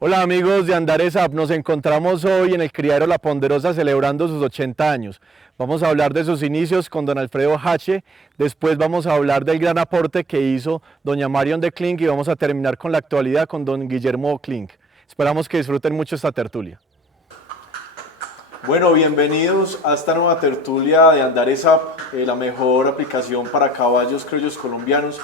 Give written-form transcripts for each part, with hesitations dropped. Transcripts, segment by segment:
Hola amigos de Andares App, nos encontramos hoy en el criadero La Ponderosa celebrando sus 80 años. Vamos a hablar de sus inicios con don Alfredo Hache, después vamos a hablar del gran aporte que hizo doña Marion de Klink y vamos a terminar con la actualidad con don Guillermo Klink. Esperamos que disfruten mucho esta tertulia. Bueno, bienvenidos a esta nueva tertulia de Andares App, la mejor aplicación para caballos criollos colombianos.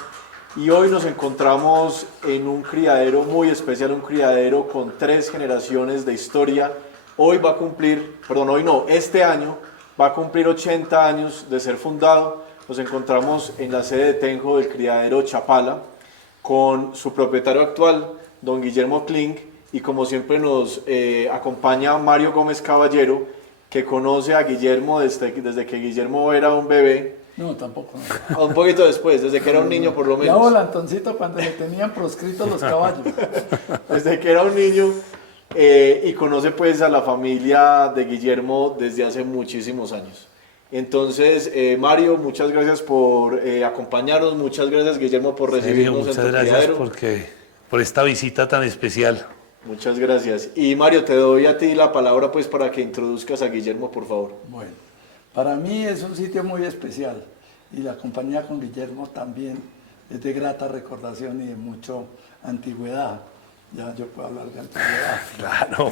Y hoy nos encontramos en un criadero muy especial, un criadero con 3 generaciones de historia. Hoy va a cumplir, perdón, hoy no, este año va a cumplir 80 años de ser fundado. Nos encontramos en la sede de Tenjo del criadero Chapala con su propietario actual, don Guillermo Klink, y como siempre nos acompaña Mario Gómez Caballero, que conoce a Guillermo desde que Guillermo era un bebé. No, tampoco. Un poquito después, desde que era un niño por lo menos. Ya volantoncito cuando le tenían proscritos los caballos. Desde que era un niño y conoce pues a la familia de Guillermo desde hace muchísimos años. Entonces, Mario, muchas gracias por acompañarnos, muchas gracias Guillermo por recibirnos en tu criadero. Muchas gracias por esta visita tan especial. Muchas gracias. Y Mario, te doy a ti la palabra pues para que introduzcas a Guillermo, por favor. Bueno, para mí es un sitio muy especial y la compañía con Guillermo también es de grata recordación y de mucha antigüedad. Ya yo puedo hablar de antigüedad. Claro.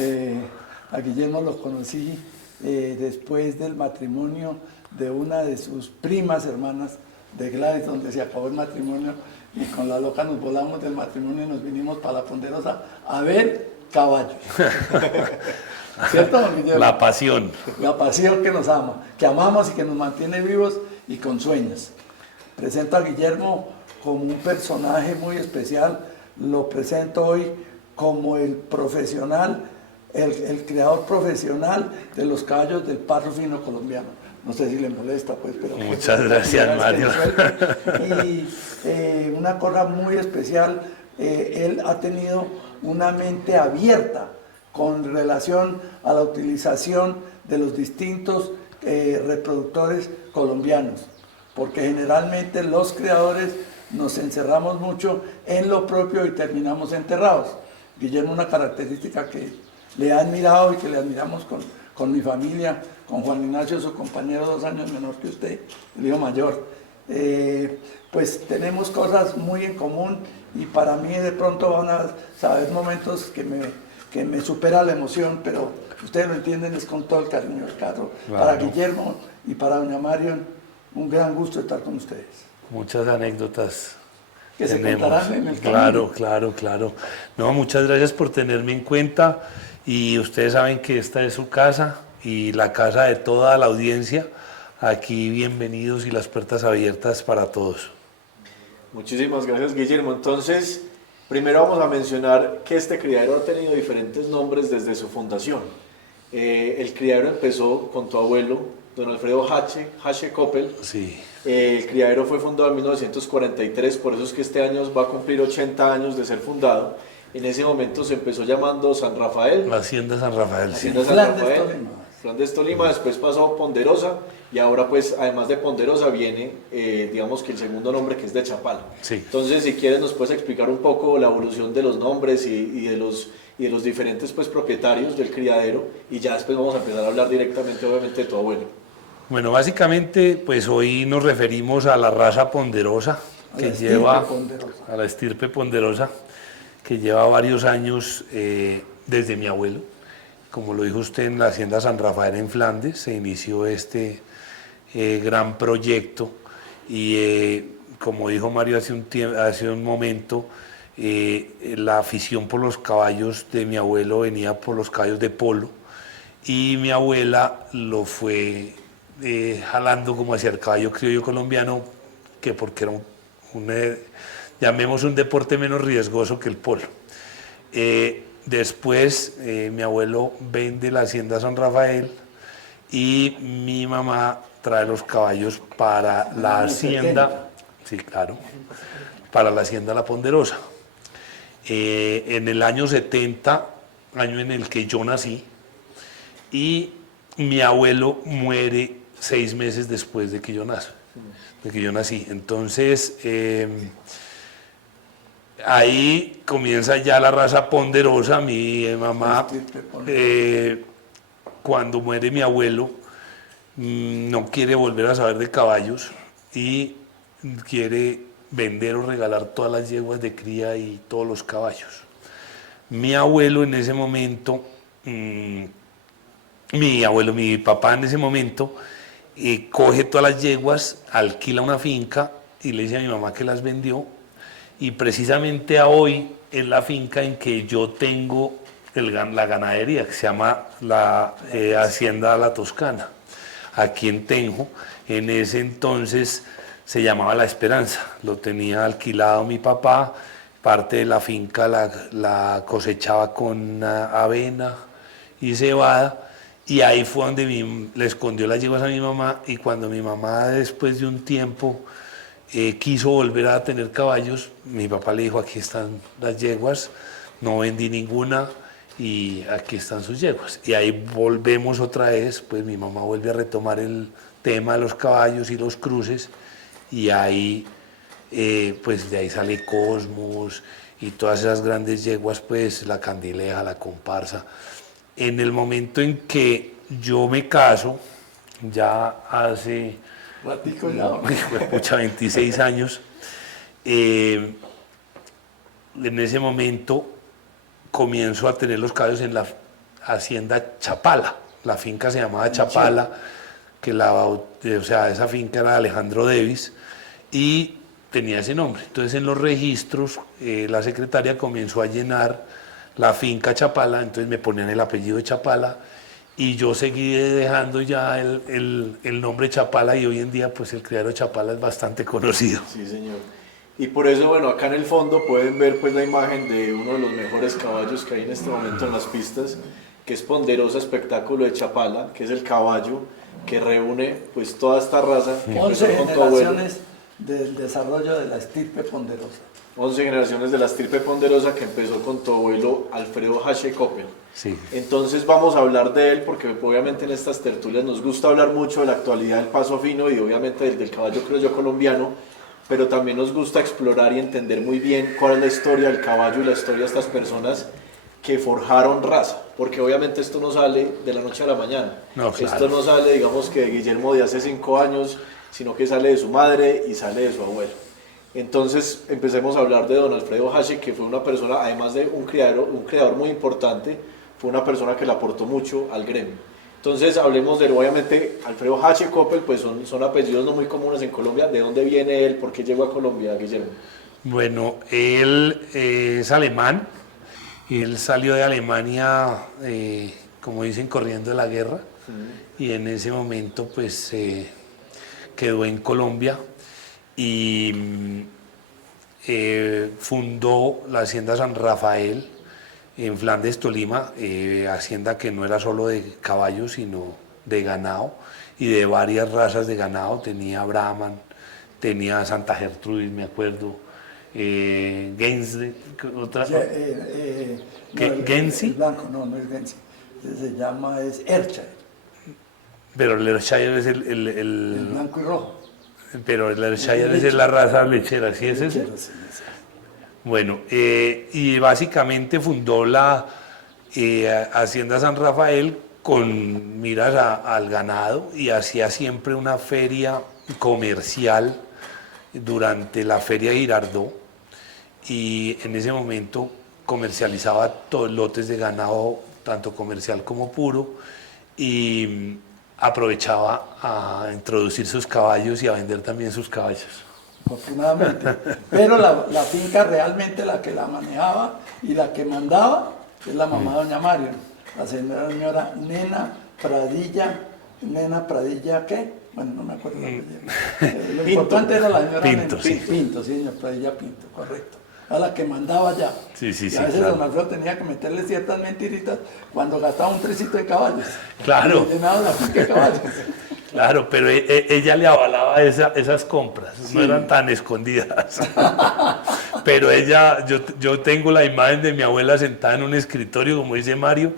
A Guillermo lo conocí después del matrimonio de una de sus primas hermanas de Gladys, donde se acabó el matrimonio, y con la loca nos volamos del matrimonio y nos vinimos para La Ponderosa a ver caballos. ¿Cierto, don Guillermo? La pasión. La pasión que nos ama, que amamos y que nos mantiene vivos y con sueños. Presento a Guillermo como un personaje muy especial, lo presento hoy como el profesional, el creador profesional de los caballos del parro fino colombiano. No sé si le molesta, pues, pero... Muchas gracias, Mario. Y una cosa muy especial, él ha tenido una mente abierta con relación a la utilización de los distintos reproductores colombianos, porque generalmente los criadores nos encerramos mucho en lo propio y terminamos enterrados. Guillermo, una característica que le ha admirado y que le admiramos con mi familia, con Juan Ignacio, su compañero 2 años menor que usted, el hijo mayor. Pues tenemos cosas muy en común y para mí de pronto van a saber momentos que me supera la emoción, pero ustedes lo entienden, es con todo el cariño del carro. Claro. Para Guillermo y para doña Marion, un gran gusto estar con ustedes. Muchas anécdotas que tenemos. Se contarán en el camino. Claro. No, muchas gracias por tenerme en cuenta y ustedes saben que esta es su casa y la casa de toda la audiencia. Aquí bienvenidos y las puertas abiertas para todos. Muchísimas gracias, Guillermo. Entonces, primero vamos a mencionar que este criadero ha tenido diferentes nombres desde su fundación. El criadero empezó con tu abuelo, don Alfredo Hache Coppel. Sí. El criadero fue fundado en 1943, por eso es que este año va a cumplir 80 años de ser fundado. En ese momento se empezó llamando San Rafael. La Hacienda San Rafael, Hacienda San Rafael. Flandes Tolima, después pasó a Ponderosa y ahora pues además de Ponderosa viene digamos que el segundo nombre que es de Chapala. Sí. Entonces si quieres nos puedes explicar un poco la evolución de los nombres y de los diferentes pues propietarios del criadero y ya después vamos a empezar a hablar directamente obviamente de tu abuelo. Bueno, básicamente pues hoy nos referimos a la raza ponderosa que lleva a la estirpe ponderosa que lleva varios años desde mi abuelo. Como lo dijo usted, en la Hacienda San Rafael en Flandes se inició este gran proyecto y como dijo Mario hace un momento, la afición por los caballos de mi abuelo venía por los caballos de polo y mi abuela lo fue jalando como hacia el caballo criollo colombiano, que porque era llamemos un deporte menos riesgoso que el polo. Después mi abuelo vende la Hacienda San Rafael y mi mamá trae los caballos para la hacienda, sí, claro, para la Hacienda La Ponderosa. En el año 70, año en el que yo nací, y mi abuelo muere 6 meses después de que yo nací. Entonces, ahí comienza ya la raza ponderosa. Mi mamá, cuando muere mi abuelo, no quiere volver a saber de caballos y quiere vender o regalar todas las yeguas de cría y todos los caballos. Mi abuelo en ese momento, mi papá en ese momento, coge todas las yeguas, alquila una finca y le dice a mi mamá que las vendió, y precisamente a hoy es la finca en que yo tengo la ganadería, que se llama la Hacienda La Toscana, aquí en Tenjo. En ese entonces se llamaba La Esperanza, lo tenía alquilado mi papá, parte de la finca la cosechaba con avena y cebada, y ahí fue donde le escondió las yeguas a mi mamá, y cuando mi mamá después de un tiempo quiso volver a tener caballos, mi papá le dijo: aquí están las yeguas, no vendí ninguna y aquí están sus yeguas. Y ahí volvemos otra vez, pues mi mamá vuelve a retomar el tema de los caballos y los cruces, y ahí pues de ahí sale Cosmos y todas esas grandes yeguas, pues la Candileja, la Comparsa. En el momento en que yo me caso, ya hace... Ratico ya. Pucha, 26 años. En ese momento comienzo a tener los caballos en la hacienda Chapala. La finca se llamaba Chapala, que esa finca era de Alejandro Davis y tenía ese nombre. Entonces en los registros la secretaria comenzó a llenar la finca Chapala, entonces me ponían el apellido de Chapala, y yo seguí dejando ya el nombre Chapala, y hoy en día pues el criadero Chapala es bastante conocido. Sí, señor. Y por eso, bueno, acá en el fondo pueden ver pues la imagen de uno de los mejores caballos que hay en este momento en las pistas, que es Ponderosa Espectáculo de Chapala, que es el caballo que reúne pues toda esta raza que 11 generaciones del desarrollo de la estirpe Ponderosa. 11 generaciones de la estirpe Ponderosa, que empezó con tu abuelo Alfredo Hache Coppel. Sí. Entonces vamos a hablar de él, porque obviamente en estas tertulias nos gusta hablar mucho de la actualidad del paso fino y obviamente del caballo criollo colombiano, pero también nos gusta explorar y entender muy bien cuál es la historia del caballo y la historia de estas personas que forjaron raza, porque obviamente esto no sale de la noche a la mañana. No, claro. Esto no sale, digamos, que de Guillermo de hace 5 años, sino que sale de su madre y sale de su abuelo. Entonces empecemos a hablar de don Alfredo Hache, que fue una persona, además de un criador muy importante, fue una persona que le aportó mucho al gremio. Entonces hablemos de él. Obviamente Alfredo Hache Coppel, pues son apellidos no muy comunes en Colombia. ¿De dónde viene él? ¿Por qué llegó a Colombia, Guillermo? Bueno, él es alemán. Él salió de Alemania, como dicen, corriendo de la guerra, y en ese momento pues quedó en Colombia y fundó la Hacienda San Rafael en Flandes, Tolima, hacienda que no era solo de caballos, sino de ganado y de varias razas de ganado. Tenía Brahman, tenía Santa Gertrudis, me acuerdo, Gensi, otra. Gensi. El blanco, no es Gensi. Se llama Ayrshire. Pero el Ayrshire es el blanco y rojo. Pero el Ayrshire es la raza lechera, ¿sí es ese? Sí. Bueno, y básicamente fundó la Hacienda San Rafael con miras al ganado, y hacía siempre una feria comercial durante la Feria Girardot, y en ese momento comercializaba todos lotes de ganado, tanto comercial como puro, y aprovechaba a introducir sus caballos y a vender también sus caballos. Afortunadamente. Pero la finca realmente la que la manejaba y la que mandaba es la mamá de doña Marion, la señora Nena Pradilla, ¿qué? Bueno, no me acuerdo la apellido. Lo importante era la señora Pinto, Nena. sí. Pinto, sí, señor Pradilla Pinto, correcto. A la que mandaba ya. Sí, y a veces claro. don Alfredo tenía que meterle ciertas mentiritas cuando gastaba un trecito de caballos. Claro. Y llenaba la finca de caballos. Claro, pero ella le avalaba esas compras, sí. No eran tan escondidas. Pero yo tengo la imagen de mi abuela sentada en un escritorio, como dice Mario,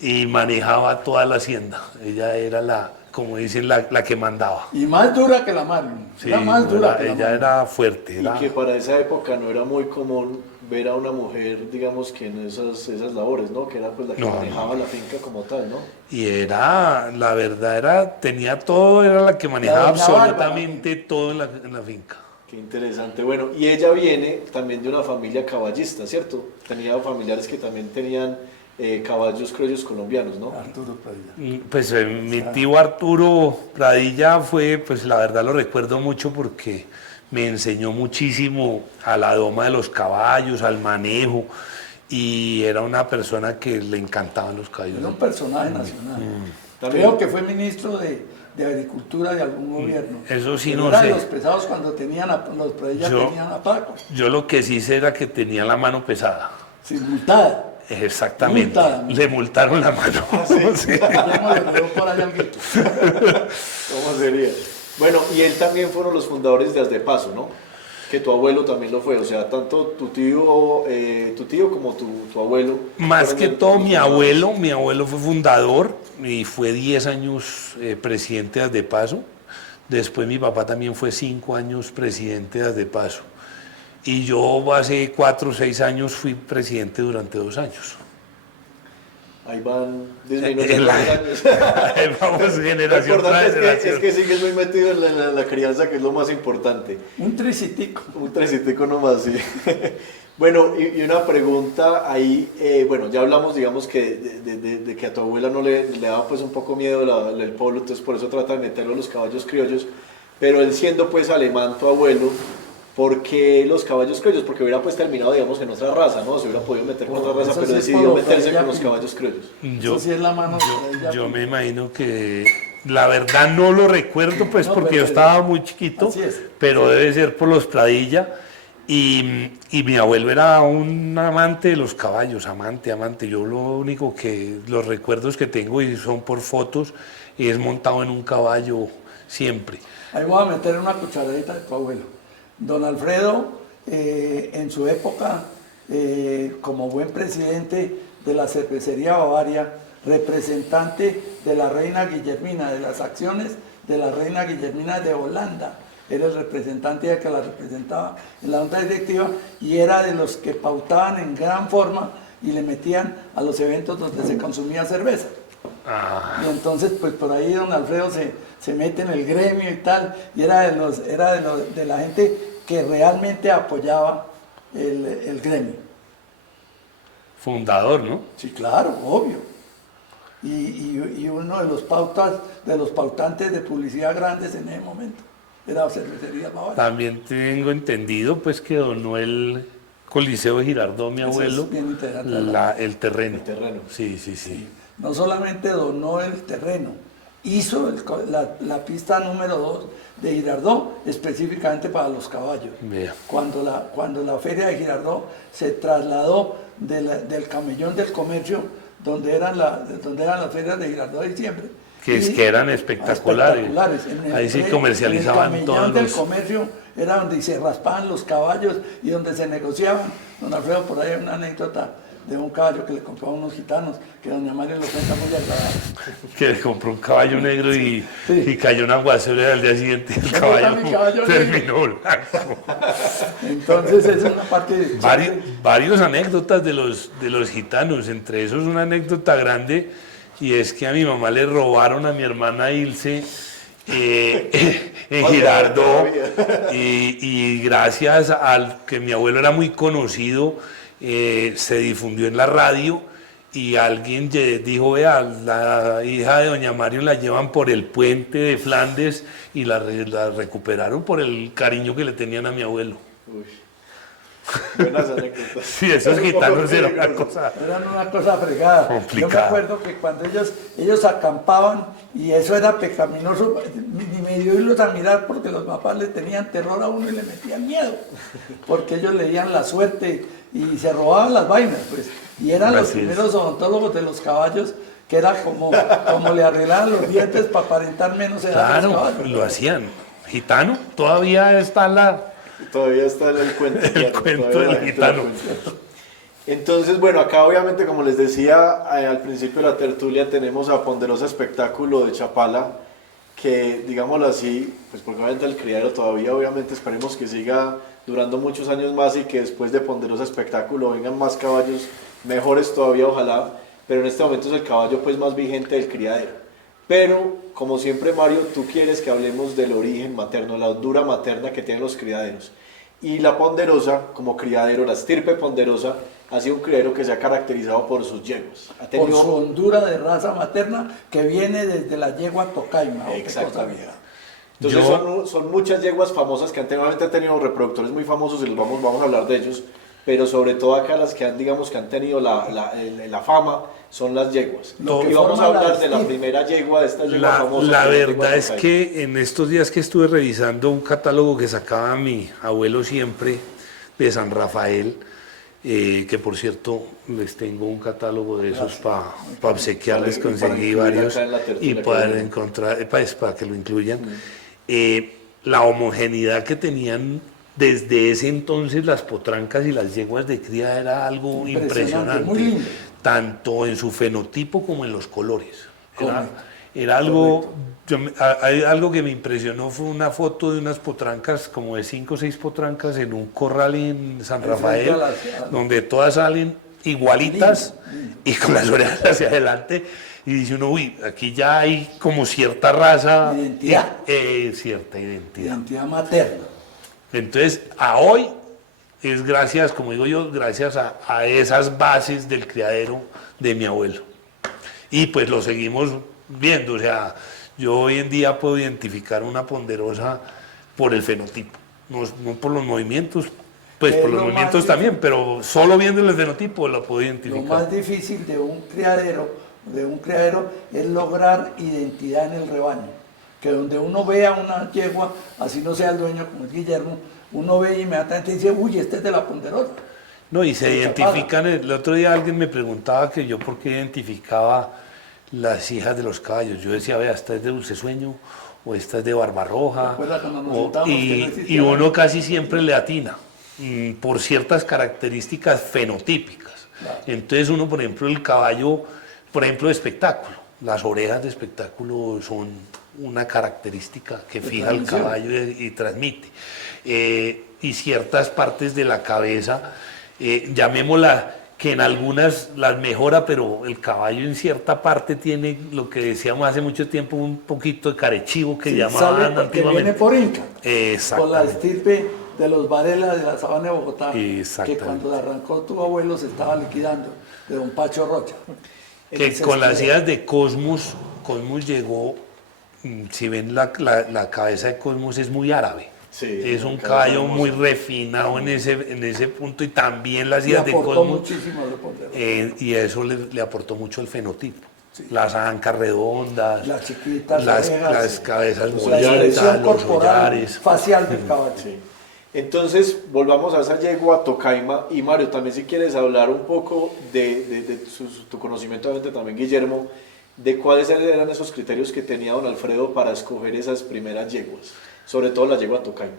y manejaba toda la hacienda. Ella era como dicen, la que mandaba. Y más dura que la Marvin. Sí, Era más dura que la ella Marvin. era fuerte. Y que para esa época no era muy común ver a una mujer, digamos, que en esas labores, ¿no? Que era pues la que manejaba la finca como tal, ¿no? Y era, la verdad, tenía todo, era la que manejaba absolutamente todo en la finca. Qué interesante. Bueno, y ella viene también de una familia caballista, ¿cierto? Tenía familiares que también tenían caballos criollos colombianos, ¿no? Arturo Pradilla. Pues mi tío Arturo Pradilla fue, pues la verdad lo recuerdo mucho porque me enseñó muchísimo a la doma de los caballos, al manejo, y era una persona que le encantaban los caballos. Era un personaje nacional. Creo que fue ministro de Agricultura de algún gobierno. Eso sí, pero no eran sé. los pesados cuando tenían los Pradilla tenían a Paco. Yo lo que sí sé era que tenía la mano pesada. Sí, multada. Exactamente. Multada. Le multaron la mano. Sí. Por allá alguito. ¿Cómo sería? Bueno, y él también fueron los fundadores de Asdepaso, ¿no? Que tu abuelo también lo fue, o sea, tanto tu tío como tu abuelo. Más que todo mi abuelo fue fundador y fue 10 años presidente de Asdepaso. Después mi papá también fue 5 años presidente de Asdepaso. Y yo hace 4 o 6 años fui presidente durante 2 años. Ahí van disminuyendo los años. Vamos generación Lo importante tras es que sigues muy metido en la crianza, que es lo más importante. Un tricitico. Un tricitico nomás, sí. Bueno, y una pregunta ahí, bueno, ya hablamos, digamos, que de que a tu abuela no le daba pues un poco miedo el polo, entonces por eso trata de meterlo a los caballos criollos, pero él siendo pues alemán, tu abuelo, ¿por qué los caballos criollos? Porque hubiera pues terminado, digamos, en otra raza, ¿no? Se hubiera podido meter con otra raza, Eso pero sí es decidió por meterse Pradilla con los Pinto. caballos criollos. Eso sí es la mano de ella. Yo me imagino que la verdad no lo recuerdo pues No, porque pero yo estaba muy chiquito, así es. pero debe ser por los Pradilla. Y mi abuelo era un amante de los caballos, amante. Yo lo único que, los recuerdos que tengo y son por fotos, es montado en un caballo siempre. Ahí voy a meter una cucharadita de tu abuelo. Don Alfredo, en su época, como buen presidente de la cervecería Bavaria, representante de la reina Guillermina, de las acciones de la reina Guillermina de Holanda, era el representante que la representaba en la junta directiva y era de los que pautaban en gran forma y le metían a los eventos donde se consumía cerveza. Y entonces pues por ahí don Alfredo se mete en el gremio y tal, y era de la gente que realmente apoyaba el gremio. Fundador, ¿no? Sí, claro, obvio. Y uno de los pautantes de publicidad grandes en ese momento era Cervecería Bavaria. También tengo entendido pues que donó el Coliseo de Girardot, mi abuelo, es bien interesante, el terreno. El terreno. Sí. No solamente donó el terreno, hizo la pista número 2 de Girardot específicamente para los caballos. Vea. Cuando la feria de Girardot se trasladó del camellón del comercio, donde eran las ferias de Girardot de diciembre. Que eran espectaculares. Ahí sí comercializaban el todos camellón del los... comercio era donde se raspaban los caballos y donde se negociaban. Don Alfredo, por ahí hay una anécdota de un caballo que le compró a unos gitanos, que doña María lo cuenta muy agradable. Que le compró un caballo negro y cayó un aguacero y al día siguiente el ¿Dónde caballo está mi caballo terminó blanco. Entonces esa es una parte de... Varios anécdotas de los gitanos, entre esos una anécdota grande, y es que a mi mamá le robaron a mi hermana Ilse en Girardot, y gracias al que mi abuelo era muy conocido, se difundió en la radio y alguien dijo, vea, la hija de doña Mario la llevan por el puente de Flandes, y la recuperaron por el cariño que le tenían a mi abuelo. Uy. Buenas anécdotas. Sí, esos gitanos eran una cosa fregada. Complicada. Yo me acuerdo que cuando ellos acampaban, y eso era pecaminoso, ni medio irlos a mirar porque los papás le tenían terror a uno y le metían miedo, porque ellos leían la suerte y se robaban las vainas, pues. Y eran los primeros odontólogos de los caballos, que era como le arreglaban los dientes para aparentar menos edad. Claro, lo hacían. Gitano, todavía está Todavía está el cuento. el cuento del gitano. Entonces, bueno, acá obviamente, como les decía al principio de la tertulia, tenemos a Ponderosa Espectáculo de Chapala, que, digámoslo así, pues porque obviamente el criadero todavía obviamente esperemos que siga durando muchos años más y que después de Ponderosa Espectáculo vengan más caballos mejores todavía, ojalá, pero en este momento es el caballo pues más vigente del criadero. Pero, como siempre, Mario, tú quieres que hablemos del origen materno, la hondura materna que tienen los criaderos. Y la Ponderosa, como criadero, la estirpe Ponderosa, ha sido un criadero que se ha caracterizado por sus yeguas. Por su hondura de raza materna que viene desde la yegua Tocaima. Exactamente. Entonces son muchas yeguas famosas que anteriormente han tenido reproductores muy famosos y vamos a hablar de ellos, pero sobre todo acá las que han, digamos, que han tenido la fama son las yeguas. Y vamos a hablar de la primera yegua, de esta yegua famosa. La verdad es que en estos días que estuve revisando un catálogo que sacaba mi abuelo siempre de San Rafael, que por cierto les tengo un catálogo de esos para obsequiarles, conseguí varios y poder encontrar, para que lo incluyan. La homogeneidad que tenían desde ese entonces las potrancas y las yeguas de cría era algo impresionante, tanto en su fenotipo como en los colores. Era algo, hay algo que me impresionó, fue una foto de unas potrancas, como de 5 o 6 potrancas en un corral en San Rafael, donde todas salen igualitas y con las orejas hacia adelante. Y dice uno, uy, aquí ya hay como cierta raza, identidad. Cierta identidad. Identidad materna. Entonces, a hoy es gracias, como digo yo, gracias a esas bases del criadero de mi abuelo. Y pues lo seguimos viendo, o sea, yo hoy en día puedo identificar una Ponderosa por el fenotipo, no por los movimientos, pues por los movimientos también, pero solo viendo el fenotipo lo puedo identificar. Lo más difícil de un criadero es lograr identidad en el rebaño, que donde uno vea una yegua, así no sea el dueño como es Guillermo, uno ve y inmediatamente dice, uy, este es de la Ponderosa. No, y se identifican, el otro día alguien me preguntaba que yo por qué identificaba las hijas de los caballos, yo decía, vea, esta es de Dulce Sueño, o esta es de Barbarroja, y uno casi siempre le atina por ciertas características fenotípicas. Claro. Entonces uno, por ejemplo, el caballo, por ejemplo, de espectáculo, las orejas de espectáculo son una característica que fija al caballo y transmite. Y ciertas partes de la cabeza, llamémosla, que en algunas las mejora, pero el caballo en cierta parte tiene lo que decíamos hace mucho tiempo, un poquito de carechivo que llamaban antiguamente. Que viene por Inca, con la estirpe de los Varela de la sabana de Bogotá, que cuando la arrancó tu abuelo se estaba liquidando, de don Pacho Rocha. Que con las hijas de Cosmos llegó, si ven la cabeza de Cosmos es muy árabe. Sí, es un caballo muy refinado en ese punto, y también las hijas de Cosmos, y eso le aportó mucho el fenotipo. Sí. Las ancas redondas, las chiquitas, las cabezas bonitas, los collares facial del caballo. Sí. Entonces, volvamos a esa yegua Tocaima, y Mario, también si quieres hablar un poco de tu conocimiento, obviamente también Guillermo, de cuáles eran esos criterios que tenía don Alfredo para escoger esas primeras yeguas, sobre todo la yegua Tocaima.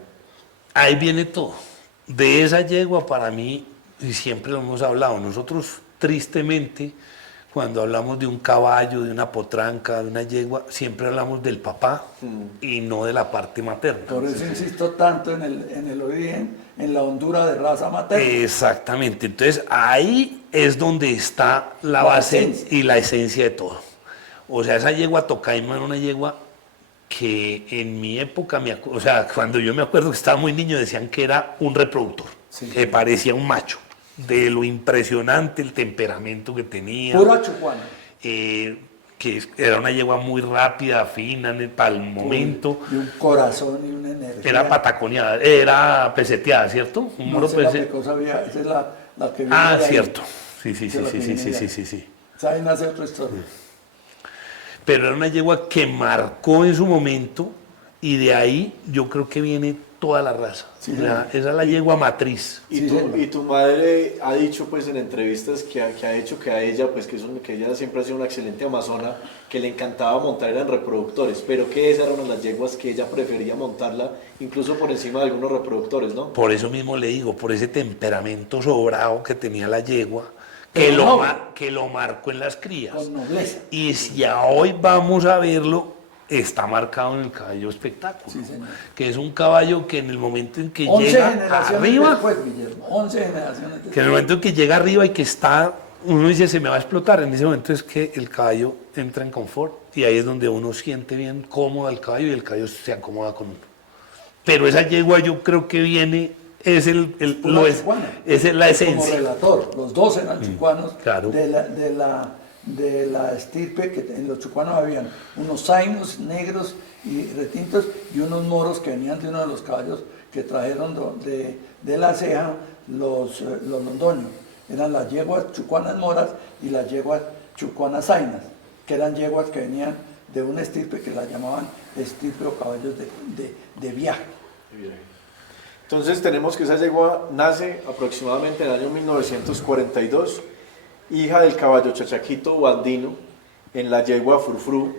Ahí viene todo. De esa yegua, para mí, y siempre lo hemos hablado, nosotros tristemente, cuando hablamos de un caballo, de una potranca, de una yegua, siempre hablamos del papá y no de la parte materna. Por eso insisto tanto en el origen, en la hondura de raza materna. Exactamente. Entonces ahí es donde está la base y la esencia de todo. O sea, esa yegua Tocaima era una yegua que en mi época, o sea, cuando yo me acuerdo que estaba muy niño, decían que era un reproductor, que parecía un macho. De lo impresionante el temperamento que tenía. Pura chucuana. Que era una yegua muy rápida, fina para el momento. Y un corazón y una energía. Era pataconeada, era peseteada, ¿cierto? Un moro esa es la que viene de ahí. Cierto. Sí. Ahí nace otra historia. Pero era una yegua que marcó en su momento, y de ahí yo creo que viene toda la raza. Sí, esa es la yegua matriz. Y tu madre ha dicho pues en entrevistas que ha hecho que a ella, pues que ella siempre ha sido una excelente amazona, que le encantaba montar en reproductores, pero que esas eran las yeguas que ella prefería montarla incluso por encima de algunos reproductores, ¿no? Por eso mismo le digo, por ese temperamento sobrado que tenía la yegua, que lo marcó en las crías. Con nobleza. Y si a hoy vamos a verlo, está marcado en el caballo espectáculo, Sí, señor. que es un caballo que en el momento en que 11 llega generaciones arriba, después, Guillermo, 11 generaciones después. que en el momento en que llega arriba y que está, uno dice se me va a explotar, en ese momento es que el caballo entra en confort y ahí es donde uno siente bien cómodo al caballo y el caballo se acomoda con uno. Pero esa yegua yo creo que viene, es la Como esencia. relator, los dos eran chucuanos claro. de la estirpe, que en los chucuanos habían unos zainos negros y retintos y unos moros que venían de uno de los caballos que trajeron de la ceja los londoños. Eran las yeguas chucuanas moras y las yeguas chucuanas zainas, que eran yeguas que venían de una estirpe que la llamaban estirpe o caballos de viaje. Entonces tenemos que esa yegua nace aproximadamente en el año 1942, hija del caballo chachaquito o andino, en la yegua Frufru.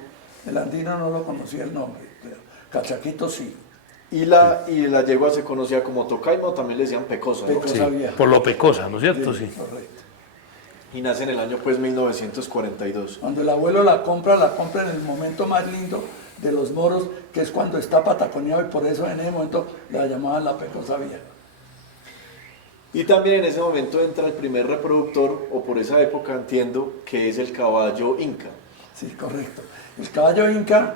El andino no lo conocía el nombre, pero cachaquito sí. Y la yegua se conocía como tocaima o también le decían pecosa, ¿no? Pecosa vieja. Por lo pecosa, ¿no es cierto? Sí. Correcto. Y nace en el año pues 1942. Cuando el abuelo la compra en el momento más lindo de los moros, que es cuando está pataconeado y por eso en ese momento la llamaban la pecosa vieja. Y también en ese momento entra el primer reproductor, o por esa época entiendo, que es el caballo inca. Sí, correcto. El caballo inca,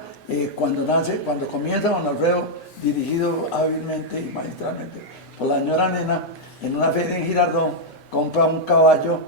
cuando comienza Don Alfredo, dirigido hábilmente y magistralmente por la señora Nena, en una feria en Girardón, compra un caballo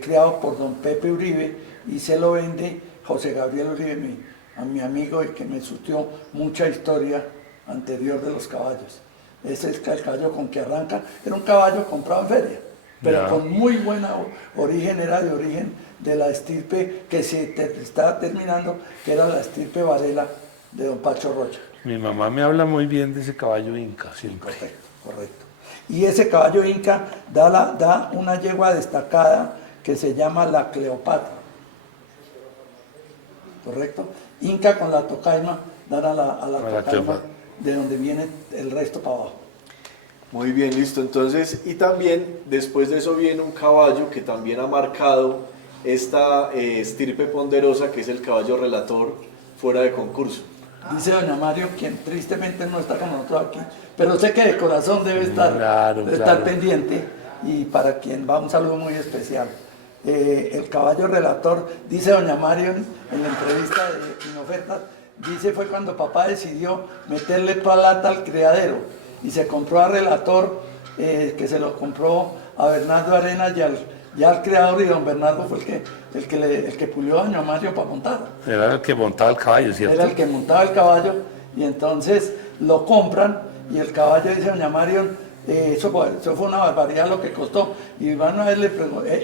criado por don Pepe Uribe y se lo vende José Gabriel Uribe, a mi amigo, y que me surtió mucha historia anterior de los caballos. Ese es el caballo con que arranca. Era un caballo comprado en feria, pero con muy buena origen, era de origen de la estirpe que estaba terminando, que era la estirpe Varela de don Pacho Rocha. Mi mamá me habla muy bien de ese caballo inca, siempre. Correcto. Y ese caballo inca da una yegua destacada que se llama la Cleopatra. ¿Correcto? Inca con la tocaima dan a la tocaima, de donde viene el resto para abajo. Muy bien, listo. Entonces, y también después de eso viene un caballo que también ha marcado esta estirpe ponderosa, que es el caballo relator fuera de concurso. Dice doña Mario, quien tristemente no está con nosotros aquí, pero sé que de corazón debe estar, estar pendiente, y para quien va un saludo muy especial. El caballo relator, dice doña Mario en la entrevista de Inofertas, dice fue cuando papá decidió meterle plata al criadero y se compró a relator, que se lo compró a Bernardo Arenas y al criador, y don Bernardo fue el que pulió a doña Mario para montar. Era el que montaba el caballo, ¿cierto? Era el que montaba el caballo, y entonces lo compran y el caballo, dice doña Mario, eso fue una barbaridad lo que costó. Y una vez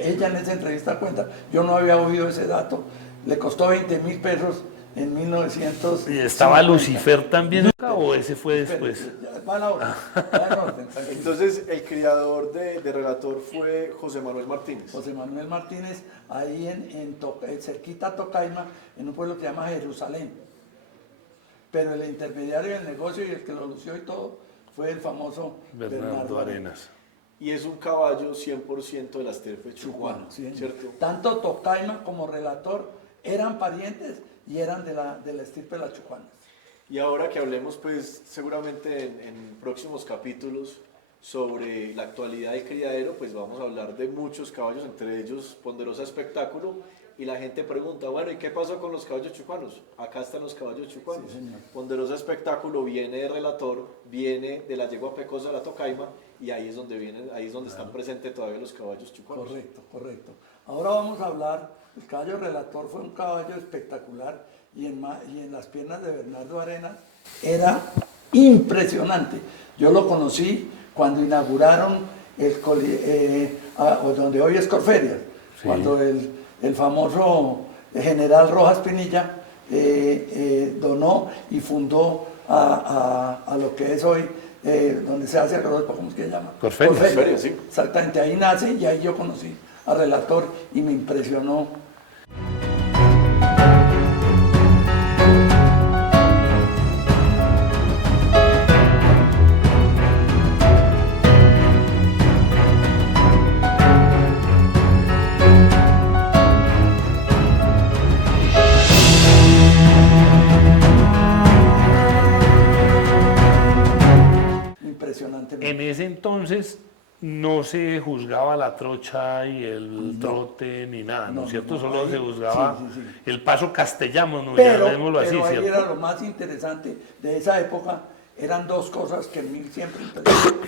ella en esa entrevista cuenta, yo no había oído ese dato, le costó 20.000 pesos en 1900. ¿Y estaba Lucifer también o ese fue después? Va en orden. Entonces el criador de relator fue José Manuel Martínez. José Manuel Martínez, ahí cerquita a Tocaima, en un pueblo que se llama Jerusalén. Pero el intermediario del negocio y el que lo lució y todo fue el famoso Bernardo Arenas. Y es un caballo 100% de la estirpe chucuana, sí, ¿cierto? Tanto Tocaima como relator eran parientes y eran de la estirpe de las chucuanas. Y ahora que hablemos, pues seguramente en próximos capítulos sobre la actualidad del criadero, pues vamos a hablar de muchos caballos, entre ellos Ponderosa Espectáculo, y la gente pregunta, bueno, ¿y qué pasó con los caballos chucuanos? Acá están los caballos chucuanos. Sí, Ponderosa Espectáculo viene de relator, viene de la yegua pecosa de la tocaima, y ahí es donde están presentes todavía los caballos chucuanos. Correcto. Ahora vamos a hablar, el caballo relator fue un caballo espectacular, y en las piernas de Bernardo Arenas era impresionante. Yo lo conocí cuando inauguraron donde hoy es Corferias, sí. Cuando el famoso general Rojas Pinilla donó y fundó a lo que es hoy, donde se hace ¿cómo es que se llama? Corferias, sí. Exactamente, ahí nace, y ahí yo conocí al relator y me impresionó impresionantemente. En ese entonces no se juzgaba la trocha y el trote ni nada, ¿no es cierto? Solo ahí, se juzgaba sí. el paso castellano, ¿no? Pero Llamémoslo así, ahí ¿cierto? era lo más interesante de esa época, eran dos cosas que a mí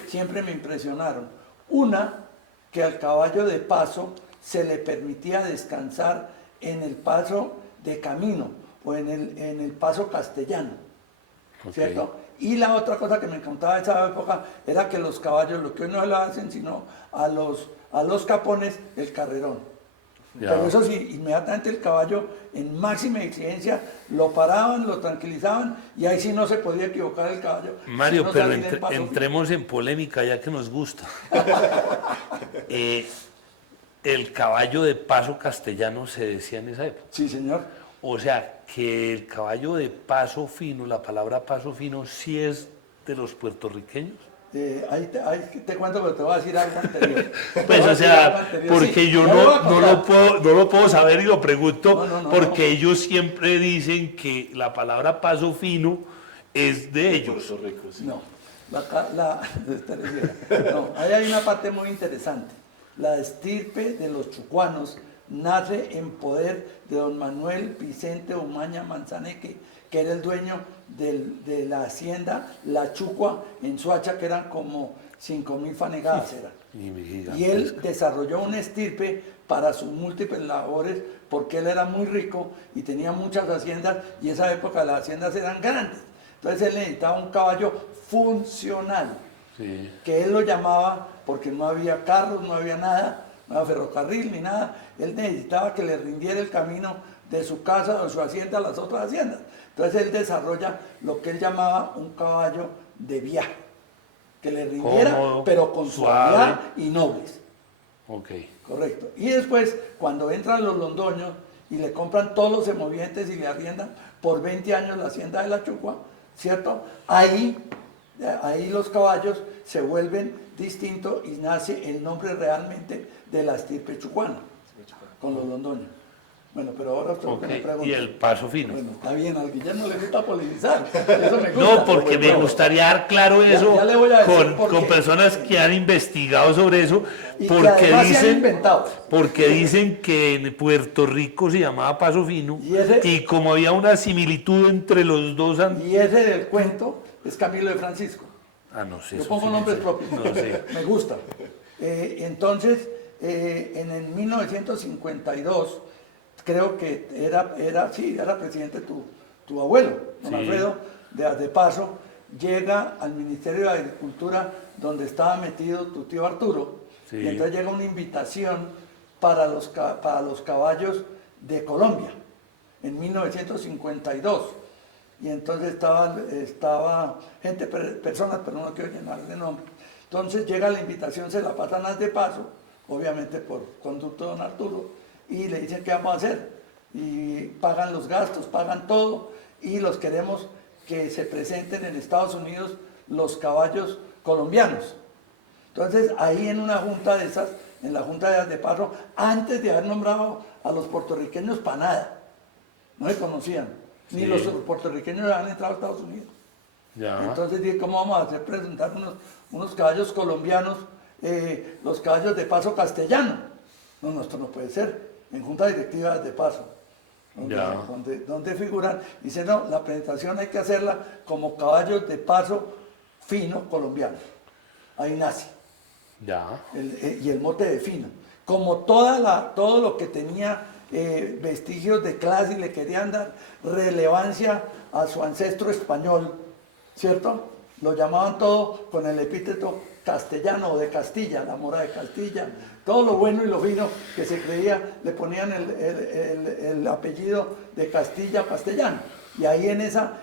siempre me impresionaron. Una, que al caballo de paso se le permitía descansar en el paso de camino o en el paso castellano, ¿cierto? Y la otra cosa que me encantaba de esa época era que los caballos, lo que hoy no lo hacen, sino a los capones, el carrerón. Ya. Pero eso sí, inmediatamente el caballo en máxima exigencia lo paraban, lo tranquilizaban y ahí sí no se podía equivocar el caballo. Mario, sino pero salir en paso entremos en polémica ya que nos gusta. El caballo de paso castellano se decía en esa época. Sí, señor. O sea, que el caballo de paso fino, la palabra paso fino, sí es de los puertorriqueños. Ahí te cuento, pero te voy a decir algo anterior. Pues, o sea, porque sí, yo no lo puedo saber y lo pregunto, porque no. ellos siempre dicen que la palabra paso fino es de ellos. Puerto Rico, sí. No, no, ahí hay una parte muy interesante. La estirpe de los chucuanos nace en poder de don Manuel Vicente Umaña Manzaneque, que era el dueño de la hacienda La Chucua en Soacha, que eran como 5.000 fanegadas. Y él desarrolló una estirpe para sus múltiples labores, porque él era muy rico y tenía muchas haciendas, y en esa época las haciendas eran grandes. Entonces él necesitaba un caballo funcional, que él lo llamaba, porque no había carros, no había nada, no había ferrocarril ni nada. Él necesitaba que le rindiera el camino de su casa o su hacienda a las otras haciendas. Entonces él desarrolla lo que él llamaba un caballo de viaje, que le rindiera, cómodo, pero con suavidad y nobles. Correcto. Y después, cuando entran los londoños y le compran todos los semovientes y le arriendan por 20 años la hacienda de La Chucua, ¿cierto? Ahí los caballos se vuelven distintos y nace el nombre realmente de la estirpe chucuana, con los londoños. Bueno, pero ahora usted me pregunta. Y el paso fino. Bueno, está bien, al Guillermo le gusta polemizar. Eso me gusta. No, porque me gustaría dar claro eso ya le voy a decir con personas que han investigado sobre eso, y porque dicen que en Puerto Rico se llamaba paso fino y como había una similitud entre los dos. Y ese del cuento es Camilo de Francisco. No sé. Yo pongo nombres propios. No sé. Me gusta. Entonces, en el 1952, creo que era presidente tu abuelo, don Alfredo de Paso, llega al Ministerio de Agricultura donde estaba metido tu tío Arturo, y entonces llega una invitación para los caballos de Colombia en 1952. Y entonces estaba personas, pero no quiero llenar de nombre. Entonces llega la invitación, se la pasan al de Paso, obviamente por conducto de don Arturo, y le dicen qué vamos a hacer. Y pagan los gastos, pagan todo, y los queremos que se presenten en Estados Unidos los caballos colombianos. Entonces ahí en una junta de esas, en la junta de Paso, antes de haber nombrado a los puertorriqueños para nada, no se conocían. Ni los puertorriqueños han entrado a Estados Unidos. Entonces dije, ¿cómo vamos a hacer presentar unos caballos colombianos, los caballos de paso castellano? No, esto no puede ser. En junta directiva de Paso, donde figuran, dice, no, la presentación hay que hacerla como caballos de paso fino colombiano. Ahí nace. Y el mote de fino. Como todo lo que tenía vestigios de clase y le querían dar relevancia a su ancestro español, ¿cierto? Lo llamaban todo con el epíteto castellano o de Castilla, la mora de Castilla, todo lo bueno y lo fino que se creía, le ponían el apellido de Castilla castellano. Y ahí en esa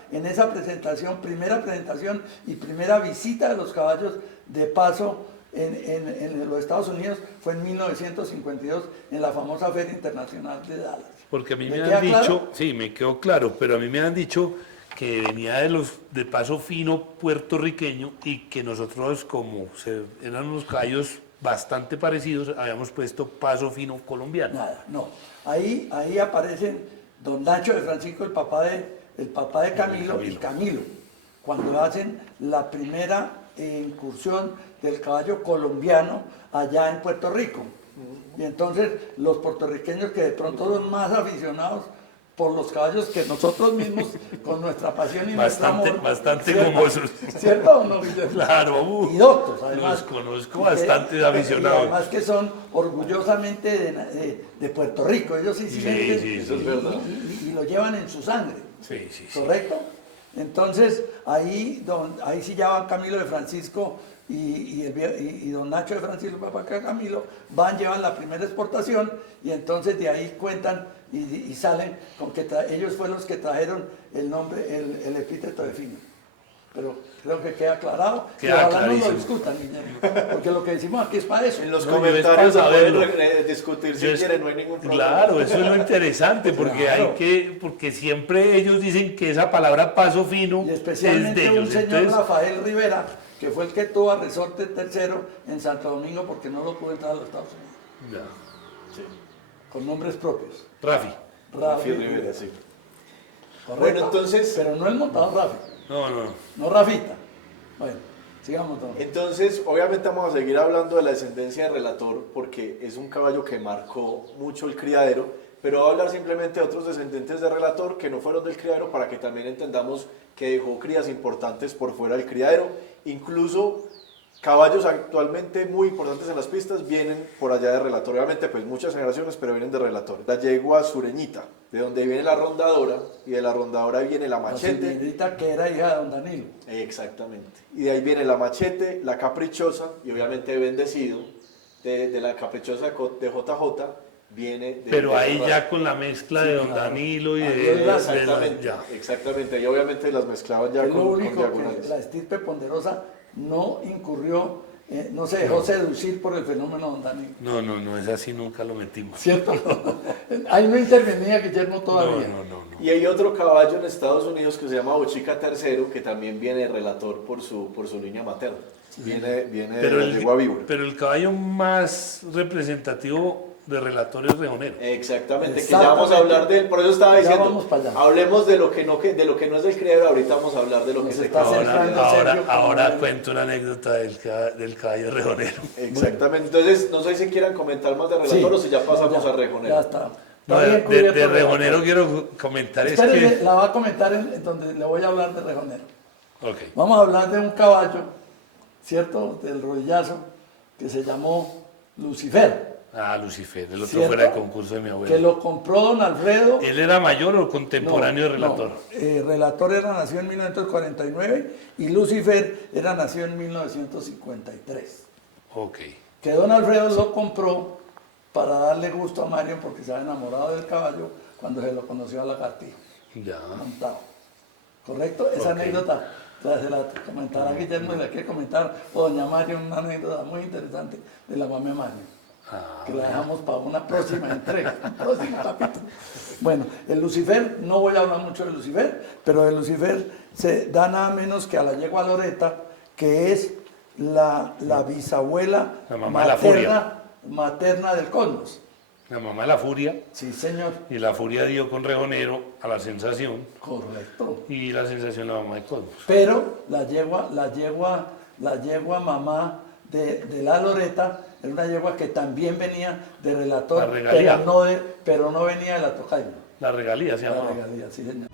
presentación, primera presentación y primera visita de los caballos de paso en los Estados Unidos fue en 1952 en la famosa Feria Internacional de Dallas. Porque a mí me han dicho, sí, me quedó claro, pero a mí me han dicho que venía de paso fino puertorriqueño y que nosotros, como eran unos caballos bastante parecidos, habíamos puesto paso fino colombiano. Nada, no. Ahí aparecen don Nacho de Francisco, el papá de Camilo, y Camilo, cuando hacen la primera incursión del caballo colombiano allá en Puerto Rico. Y entonces los puertorriqueños que de pronto son más aficionados por los caballos que nosotros mismos, con nuestra pasión y nuestro amor. Bastante ¿cierto? gomosos. ¿Cierto o no, Guillermo? Claro, Y doctos, además. los conozco bastantes aficionados. Y además que son orgullosamente de Puerto Rico. Ellos sí, eso es verdad. Y lo llevan en su sangre. Sí, sí, sí. ¿Correcto? Entonces, ahí sí ya van Camilo de Francisco y don Nacho de Francisco, papá Camilo, llevan la primera exportación y entonces de ahí cuentan y salen con que ellos fueron los que trajeron el nombre, el epíteto de fino. Pero creo que queda aclarado. Queda ojalá no lo clarísimo. discutan, Guillermo, porque lo que decimos aquí es para eso. En los No, comentarios yo se es pueden para saberlo. discutir si Yo es- quieren, no hay ningún problema. Claro, eso es lo interesante, porque Claro. porque siempre ellos dicen que esa palabra paso fino Y es especialmente de ellos. un señor Entonces, Rafael Rivera, que fue el que tuvo a Resorte tercero en Santo Domingo porque no lo pudo entrar a los Estados Unidos, ya. Sí. con nombres propios. Rafi. Rafi Rivera, sí. Correcto. Bueno, entonces- Pero no el montador Rafi, No. no Rafita. Bueno, sigamos, don. Entonces, obviamente vamos a seguir hablando de la descendencia de Relator porque es un caballo que marcó mucho el criadero, pero voy a hablar simplemente de otros descendientes de Relator que no fueron del criadero para que también entendamos que dejó crías importantes por fuera del criadero. Incluso caballos actualmente muy importantes en las pistas vienen por allá de Relator. Obviamente, pues muchas generaciones, pero vienen de Relator. La yegua sureñita, de donde viene la rondadora, y de la rondadora viene la La machete. señorita que era hija de don Danilo. Exactamente. Y de ahí viene la machete, la caprichosa y obviamente bendecido. De la caprichosa de JJ viene de... Pero de ahí esa ya raza. con la mezcla de don claro. Danilo y Ahí de... es raza. Exactamente, ya. exactamente. Y obviamente las mezclaban ya Es lo con único que diagonales. la estirpe ponderosa no incurrió, no se dejó seducir por el fenómeno de don Danilo. No, es así, nunca lo metimos. ¿Cierto? Ahí no intervenía Guillermo todavía. No. Y hay otro caballo en Estados Unidos que se llama Bochica III, que también viene de Relator por su línea materna. Viene de la yegua víbora. Pero el caballo más representativo de Relator es Rejonero. Exactamente, que ya vamos a hablar de él, por eso estaba Ya diciendo, vamos para allá. hablemos de lo que no es del criadero, ahorita vamos a hablar de lo Nos que se está caballo. acercando. Sergio, Ahora como- cuento una anécdota del caballo rejonero. Exactamente, entonces no sé si quieran comentar más de Relator o si ya pasamos a Rejonero. Ya está. No, Está bien cubierto de el rejonero quiero comentar es Espérese, que... la va a comentar en donde le voy a hablar de rejonero. Ok. Vamos a hablar de un caballo, ¿cierto? Del rodillazo, que se llamó Lucifer, Lucifer, el otro ¿cierto? fuera de concurso de mi que abuelo. lo compró don Alfredo. ¿Él era mayor o contemporáneo de Relator? Relator era nacido en 1949 y Lucifer era nacido en 1953. Ok. Que don Alfredo lo compró para darle gusto a Mario porque se había enamorado del caballo cuando se lo conoció a Lagartijo, Ya. montado. ¿Correcto? Esa Ok. anécdota se la comentará Guillermo y la quiere comentar, o doña Mario, una anécdota muy interesante de la mamá Mario, que la dejamos para una próxima entrega, un próximo capítulo. Bueno, el Lucifer, no voy a hablar mucho de Lucifer, pero de Lucifer se da nada menos que a la yegua Loreta, que es la bisabuela La mamá de la furia. materna del Cosmos. La mamá de la furia, Sí, señor. y la furia dio con rejonero a la sensación, Correcto. y la sensación la mamá de Cosmos. Pero la yegua mamá de la Loreta era una yegua que también venía de Relator, La regalía. pero no venía de la Tocayo. La regalía se La llamaba. regalía, sí, señor.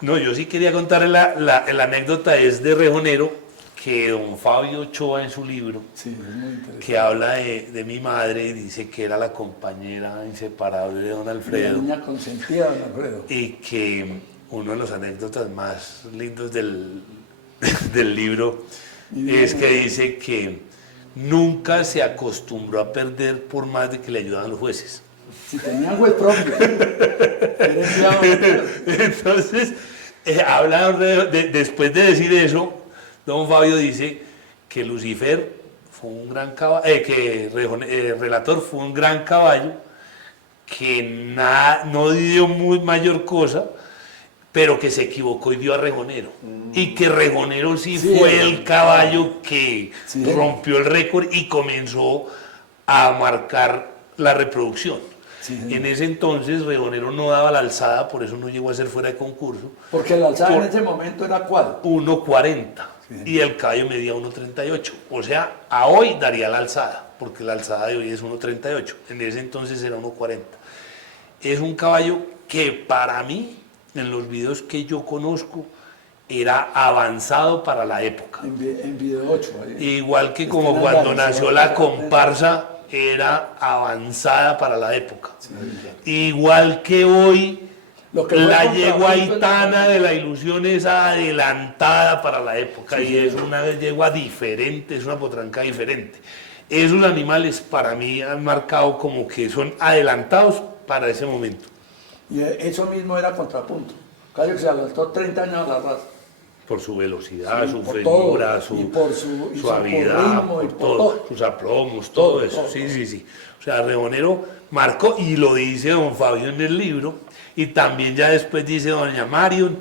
No, yo sí quería contar la anécdota es de rejonero que don Fabio Ochoa en su libro, Sí, es muy interesante. que habla de mi madre y dice que era la compañera inseparable de don La Alfredo, niña consentida, don Alfredo. y que uno de los anécdotas más lindos del libro es que dice que nunca se acostumbró a perder por más de que le ayudaban los jueces. Si tenían juez propio. Era enviado a meter. Entonces, habla después de decir eso, don Fabio dice que Lucifer fue un gran caballo, Relator fue un gran caballo que no dio muy mayor cosa, pero que se equivocó y dio a Rejonero. Y que Rejonero sí fue el caballo que rompió el récord y comenzó a marcar la reproducción. En ese entonces Rejonero no daba la alzada, por eso no llegó a ser fuera de concurso. Porque la alzada en ese momento era ¿cuál? 1.40 y el caballo medía 1.38. O sea, a hoy daría la alzada, porque la alzada de hoy es 1.38. En ese entonces era 1.40. Es un caballo que para mí, en los videos que yo conozco, era avanzado para la época. En video 8. Igual que como cuando nació la comparsa, era avanzada para la época. Igual que hoy, la yegua Aitana de la ilusión es adelantada para la época y es una yegua diferente, es una potranca diferente. Esos animales para mí han marcado como que son adelantados para ese momento. Y eso mismo era Contrapunto. Caballo que se adelantó 30 años a la raza. Por su velocidad, su frenura, su suavidad, por todo, sus aplomos, todo eso. Sí. O sea, Rejonero marcó, y lo dice don Fabio en el libro, y también ya después dice doña Marion,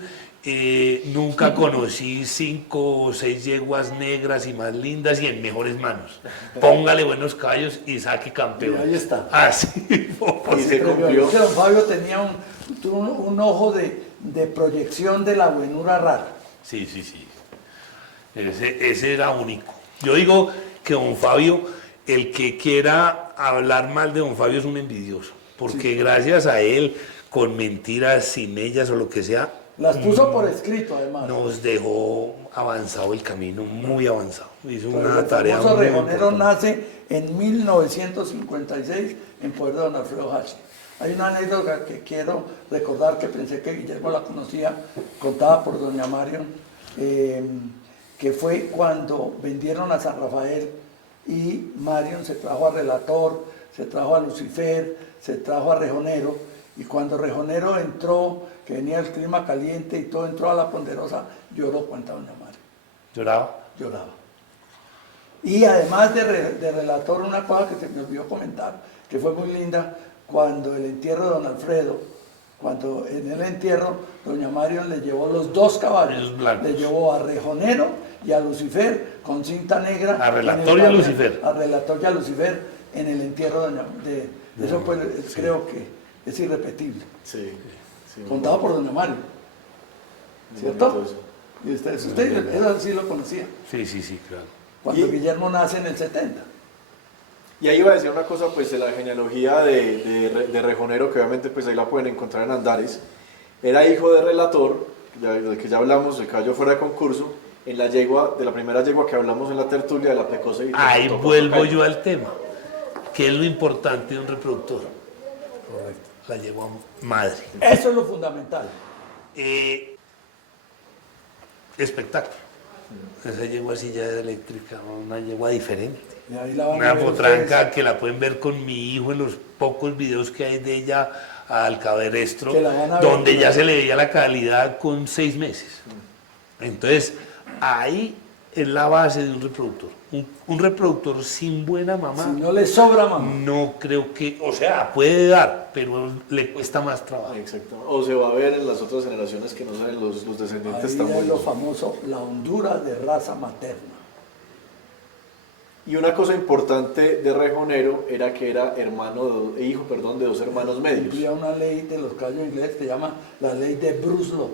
nunca conocí 5 o 6 yeguas negras y más lindas y en mejores manos. Póngale buenos caballos y saque campeón. Y ahí está. Así. Y se cumplió. Don Fabio tenía un ojo de proyección de la buenura rara. Sí. Ese era único. Yo digo que don Fabio, el que quiera hablar mal de don Fabio es un envidioso, porque gracias a él, con mentiras, sin ellas o lo que sea, las puso por escrito además. Nos dejó avanzado el camino, muy avanzado. Hizo una el tarea famoso muy Rejonero importante. nace en 1956 en poder de don Alfredo Hache. Hay una anécdota que quiero recordar, que pensé que Guillermo la conocía, contada por doña Marion, que fue cuando vendieron a San Rafael y Marion se trajo a Relator, se trajo a Lucifer, se trajo a Rejonero, y cuando Rejonero entró, que venía el clima caliente y todo, entró a la Ponderosa, lloró, cuenta doña Marion. ¿Lloraba? Lloraba. Y además de Relator, una cosa que se me olvidó comentar, que fue muy linda, cuando el entierro de don Alfredo, cuando en el entierro doña Marion le llevó los 2 caballos, le llevó a Rejonero y a Lucifer con cinta negra. A Relator y a Lucifer. A Relator y a Lucifer en el entierro de eso pues creo que es irrepetible. Sí. Contado por doña Marion. ¿Cierto? Y usted eso sí lo conocía. Sí, claro. Cuando Guillermo nace en el 70. Y ahí iba a decir una cosa, pues de la genealogía de Rejonero, que obviamente pues ahí la pueden encontrar en Andares. Era hijo de Relator, del que ya hablamos, el caballo fuera de concurso, en la yegua, de la primera yegua que hablamos en la tertulia de la Pecosa. Ahí vuelvo yo al tema. ¿Qué es lo importante de un reproductor? Correcto. La yegua madre. Eso es lo fundamental. Espectáculo. Esa yegua así ya eléctrica, una yegua diferente. Una potranca que la pueden ver con mi hijo en los pocos videos que hay de ella al caberestro, donde ya se le veía la calidad con 6 meses. Entonces, ahí es la base de un reproductor. Un reproductor sin buena mamá. Si no le sobra mamá. No creo que, o sea, puede dar, pero le cuesta más trabajo. Exacto. O se va a ver en las otras generaciones que no saben los descendientes ahí tan buenos. Es lo famoso, la hondura de raza materna. Y una cosa importante de Rejonero era que era hijo de 2 hermanos medios. Cumplía una ley de los caballos ingleses que se llama la ley de Bruce Law.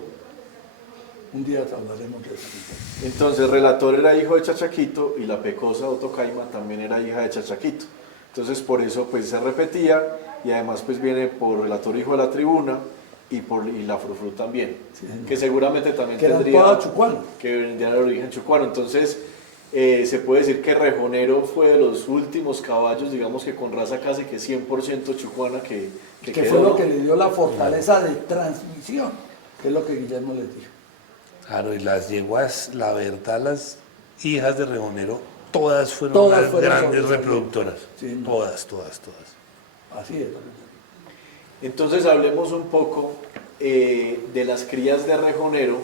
Un día hablaremos de eso. Entonces, Relator era hijo de Chachaquito y la Pecosa Otocaima también era hija de Chachaquito. Entonces, por eso pues se repetía, y además pues viene por Relator hijo de la Tribuna y la Frufru también, que seguramente también que tendría... Era chucuano. Que vendría de origen chucuano. Entonces, se puede decir que Rejonero fue de los últimos caballos, digamos que con raza casi que 100% chucuana que fue lo que le dio la fortaleza de transmisión, que es lo que Guillermo les dijo. Claro, y las yeguas, la verdad, las hijas de Rejonero, todas fueron grandes reproductoras. Sí, todas. Así es. Entonces hablemos un poco de las crías de Rejonero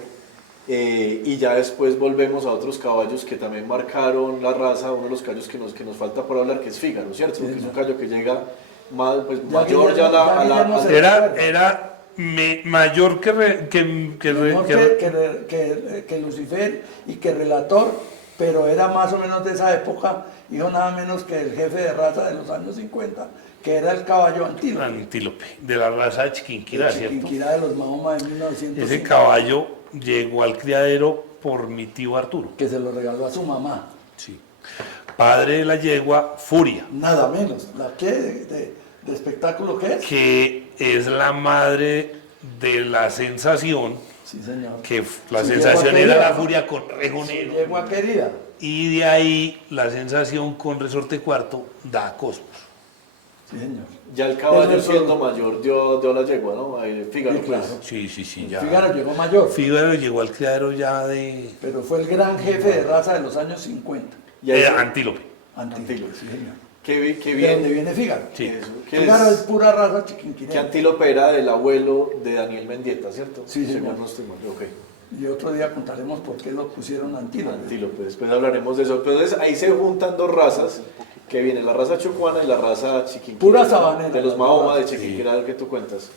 y ya después volvemos a otros caballos que también marcaron la raza. Uno de los caballos que nos falta por hablar, que es Fígaro, ¿cierto? Sí, que es un caballo que llega pues, Ya mayor Guillermo- ya ya Guillermo se- Era mayor Menor que Lucifer y que Relator, pero era más o menos de esa época, hijo nada menos que el jefe de raza de los años 50, que era el caballo Antílope. Antílope, de la raza de Chiquinquirá, ¿cierto? Chiquinquirá de los Mahoma de 1905. Ese caballo llegó al criadero por mi tío Arturo. Que se lo regaló a su mamá. Sí. Padre de la yegua, Furia, Nada menos. ¿La qué? ¿De espectáculo qué es? que es la madre de la sensación, Sí, señor. que la Su sensación yegua era querida. la Furia con Rejonero. Yegua querida. Y de ahí la sensación con Resorte Cuarto da a Cosmos. Sí, señor. Ya el caballo Pero- siendo mayor dio la yegua, ¿no? Fígaro, Sí, pues. claro. Sí, ya. Fígaro llegó mayor, Fígaro llegó al criadero ya de pero fue el gran jefe de raza de los años 50. Y ahí Antílope. Antílope, sí, señor. que ¿De dónde bien, viene Fígaro? Sí. eso, que Fígaro es es, pura raza que chiquinquirá. Antílope era del abuelo de Daniel Mendieta, ¿cierto? Sí, Según señor. no estoy mal, ok. Y otro día contaremos por qué lo pusieron Antílope. Antílope, después hablaremos de eso. Pero entonces ahí se juntan dos razas, que viene la raza chocuana y la raza chiquinquirá. Pura sabanera. De los Mahoma de Chiquinquirá, el que tú cuentas.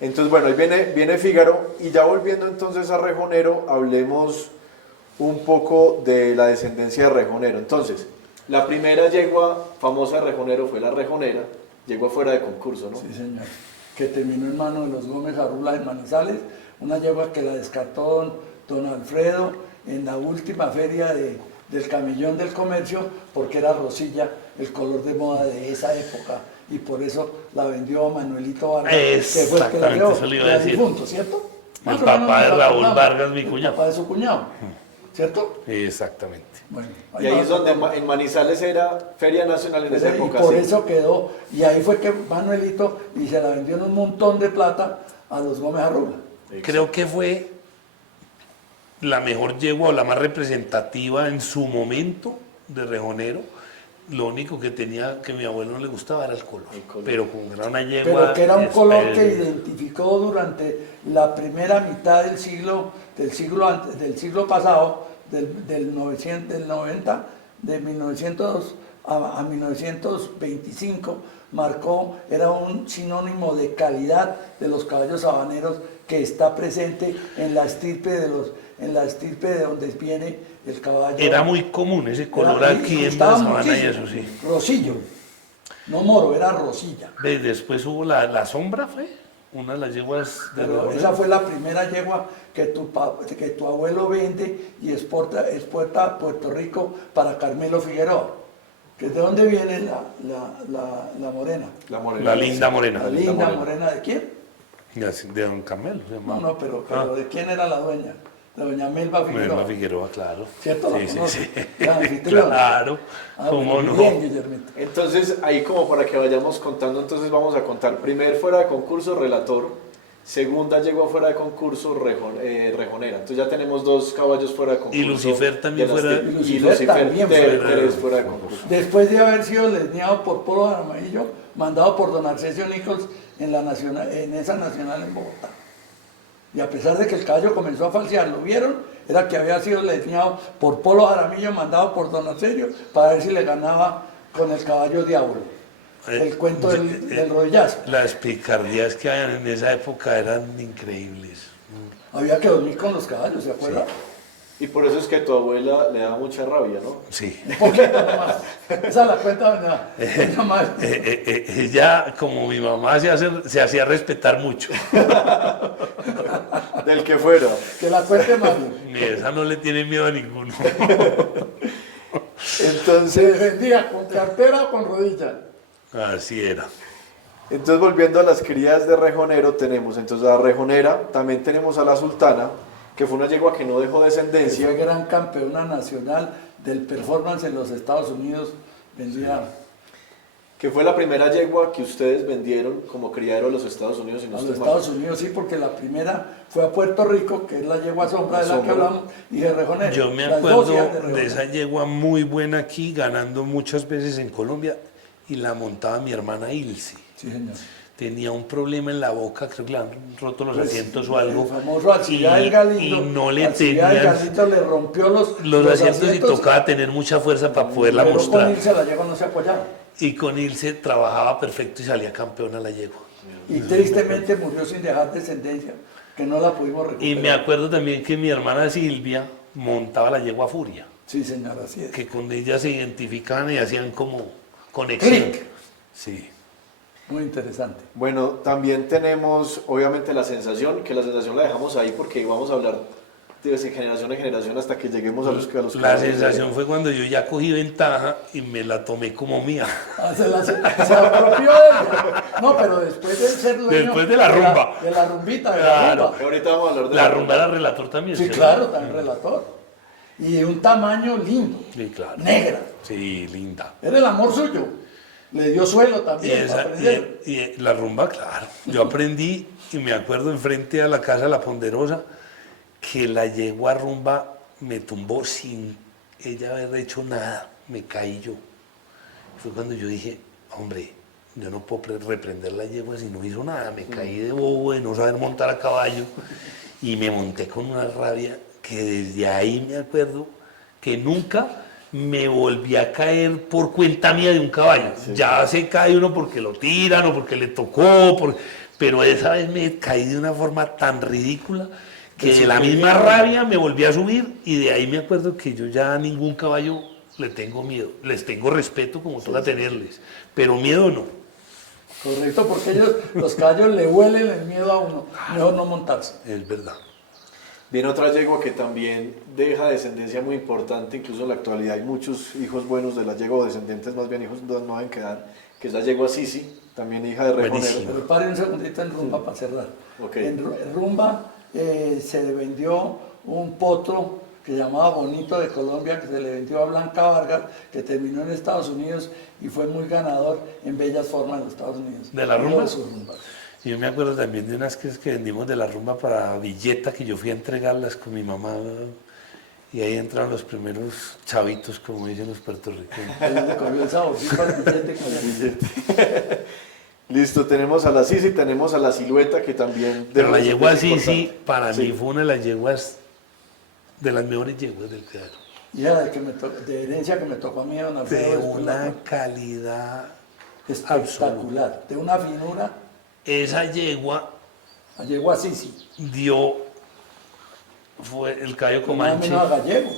Entonces, bueno, ahí viene Fígaro. Y ya volviendo entonces a Rejonero, hablemos un poco de la descendencia de Rejonero. Entonces, la primera yegua famosa de Rejonero fue la Rejonera, yegua fuera de concurso, ¿no? Sí, señor. Que terminó en manos de los Gómez Arrula en Manizales, una yegua que la descartó don Alfredo en la última feria del Camellón del Comercio, porque era rosilla, el color de moda de esa época, y por eso la vendió a Manuelito Vargas, que fue el que la Exactamente, creó, eso le iba a ya decir. difunto, ¿cierto? El Más o papá menos de nos Raúl acordamos. Vargas, mi El cuñado. papá de su cuñado, ¿cierto? Exactamente. Bueno, Y ahí nos es donde acordamos. en Manizales era Feria Nacional en esa Y época. por sí. eso quedó, y ahí fue que Manuelito, y se la vendió en un montón de plata a los Gómez Arrula. Creo que fue la mejor yegua o la más representativa en su momento de rejonero. Lo único que tenía que a mi abuelo no le gustaba era el color. Pero como era una yegua. Pero que era un color que espere- identificó durante la primera mitad del siglo pasado, del 90, de 1900 a 1925, era un sinónimo de calidad de los caballos sabaneros que está presente en la estirpe de donde viene el caballo. Era muy común ese color Era- aquí en gustaba la sabana y muchísimo. eso sí. Rosillo, no moro, era rosilla. Ve, después hubo la sombra, fue una de las yeguas de Pero rejonero. esa fue la primera yegua que tu abuelo vende y exporta a Puerto Rico para Carmelo Figueroa. ¿De dónde viene la morena? La morena. La linda morena. La linda morena de quién? De don Carmelo. se No, llamaba. no, pero ¿de quién era la dueña? De doña Melba Figueroa. Melba Figueroa, claro. ¿Cierto? ¿La Sí, sí, conoce? sí. La anfitriona. Claro, cómo bueno, no. bien, Guillermito. Entonces, ahí como para que vayamos contando, entonces vamos a contar. Primer fuera de concurso, Relator. Segunda yegua fuera de concurso, Rejonera. Entonces ya tenemos dos caballos fuera de concurso. Y Lucifer también de las fuera- que- Y Y Lucifer Lucifer también tres fuera de concurso. Después de haber sido lesneado por Polo Armadillo, mandado por don Arcesio Nichols en esa nacional en Bogotá. Y a pesar de que el caballo comenzó a falsear, ¿lo vieron? Era que había sido lesneado por Polo Jaramillo, mandado por don Arcesio, para ver si le ganaba con el caballo Diablo. El cuento del rodillazo. Las picardías que habían en esa época eran increíbles. Había que dormir con los caballos, ¿se acuerda? Y por eso es que a tu abuela le da mucha rabia, ¿no? Sí. Un poquito nomás. Esa la cuenta doña María. Ella, como mi mamá, se hacía respetar mucho. Del que fuera. Que la cuente Mario. Y esa no le tiene miedo a ninguno. Se Entonces, defendía con cartera o con rodilla. Así era. entonces volviendo a las crías de Rejonero, tenemos entonces a la Rejonera, también tenemos a la Sultana, que fue una yegua que no dejó Que descendencia. fue gran campeona nacional del performance en los Estados Unidos. Vendía Que fue la primera yegua que ustedes vendieron como criadero a los Estados Unidos. Si no a los estoy mal. Estados Unidos, sí, porque la primera fue a Puerto Rico, que es la yegua sombra de la que Sombra. hablamos, y de Rejonero. Yo me Las dos acuerdo hijas de Rejonero. esa yegua muy buena aquí, ganando muchas veces en Colombia, y la montaba mi hermana Ilse. Sí, señor. Tenía un problema en la boca, creo que le han roto los Pues, asientos o algo. El famoso Alcibía del Galindo. y no le Alcibía del tenían Galindo le rompió los los asientos y tocaba tener mucha fuerza para poderla pero mostrar. con irse la yegua no se apoyaba. Y con Ilse trabajaba perfecto y salía campeona la yegua. Y tristemente murió sin dejar descendencia, que no la pudimos recuperar. Y me acuerdo también que mi hermana Silvia montaba la yegua Furia, Sí, señor, así es. que con ella se identificaban y hacían como conexión. Clic. Sí. Muy interesante. Bueno, también tenemos obviamente la sensación, que la sensación la dejamos ahí porque vamos a hablar de generación en generación hasta que lleguemos a los La sensación fue cuando yo ya cogí ventaja y me la tomé como mía. Ah, se apropió de ella. No, pero después de ser dueño Después de la rumba. De la rumbita, de Claro. la rumba. Ahorita vamos a hablar de La rumba era relator también. Sí, ¿cierto? claro, también relator. Y de un tamaño lindo. Sí, claro. Negra. Sí, linda. Era el amor suyo. Le dio suelo Y, también para aprender. la rumba, claro. Yo aprendí, y me acuerdo enfrente a la casa La Ponderosa, que la yegua rumba me tumbó sin ella haber hecho nada. Me caí yo. Fue cuando yo dije, hombre, yo no puedo reprender la yegua si no hizo nada. Me caí de bobo de no saber montar a caballo y me monté con una rabia que desde ahí me acuerdo que nunca me volví a caer por cuenta mía de un caballo. Sí. Ya se cae uno porque lo tiran o porque le tocó, pero esa vez me caí de una forma tan ridícula que de la misma rabia me volví a subir y de ahí me acuerdo que yo ya a ningún caballo le tengo miedo. Les tengo respeto como toca tenerles, pero miedo no. Correcto, porque ellos, los caballos le huelen el miedo a uno. Mejor no montarse. Es verdad. Viene otra yegua que también deja descendencia muy importante, incluso en la actualidad hay muchos hijos buenos de la yegua, o descendientes más bien, hijos no deben quedar, que es la yegua Sisi, también hija de Rejonero. Buenísimo. Pero pare un segundito en rumba para cerrar. Ok. En rumba se le vendió un potro que se llamaba Bonito de Colombia, que se le vendió a Blanca Vargas, que terminó en Estados Unidos y fue muy ganador en bellas formas en los Estados Unidos. ¿De la Uno rumba? sus rumbas. Yo me acuerdo también de unas que vendimos de la rumba para Villeta, que yo fui a entregarlas con mi mamá, y ahí entraron los primeros chavitos, como dicen los puertorriqueños. Ahí le cogió el saborcito al billete con el billete. Listo, tenemos a la Sisi, tenemos a la Silueta que también... Pero la yegua es Sisi, importante. para Sí. mí fue una de las yeguas, de las mejores yeguas del criadero. Y era de herencia que me tocó a mí, don Alfredo. De después una la- calidad espectacular, de una finura. Esa yegua Llegó así, sí. fue el caballo Nada Comanche. menos a gallego.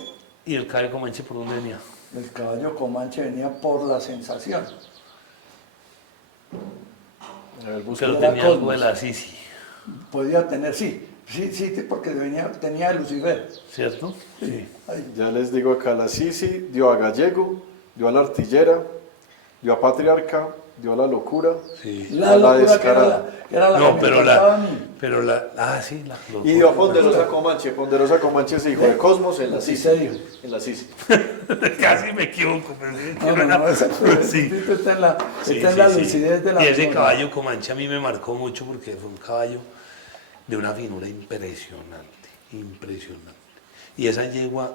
¿Y el caballo Comanche por dónde venía? El caballo Comanche venía por la sensación. A ver, busca. Pero Era tenía algo de Cosmos. la Sisi, Podía tener, sí, porque tenía Lucifer. ¿cierto? Sí. Ahí. Ya les digo acá, la Sisi dio a Gallego, dio a la Artillera, dio a Patriarca, dio a la Locura. Sí. La A la locura que era descarada. que era la No, que pero me encantaba a mí. sí, la Y dio a Ponderosa Comanche. Ponderosa Comanche es hijo de Cosmos en la Sí, Sisi. serio. En la Sisi. Casi me equivoco, pero sí, No, sí. está en la, Sí, está en la sí, sí. lucidez de la Y ese memoria. caballo Comanche a mí me marcó mucho porque fue un caballo de una finura impresionante, impresionante. Y esa yegua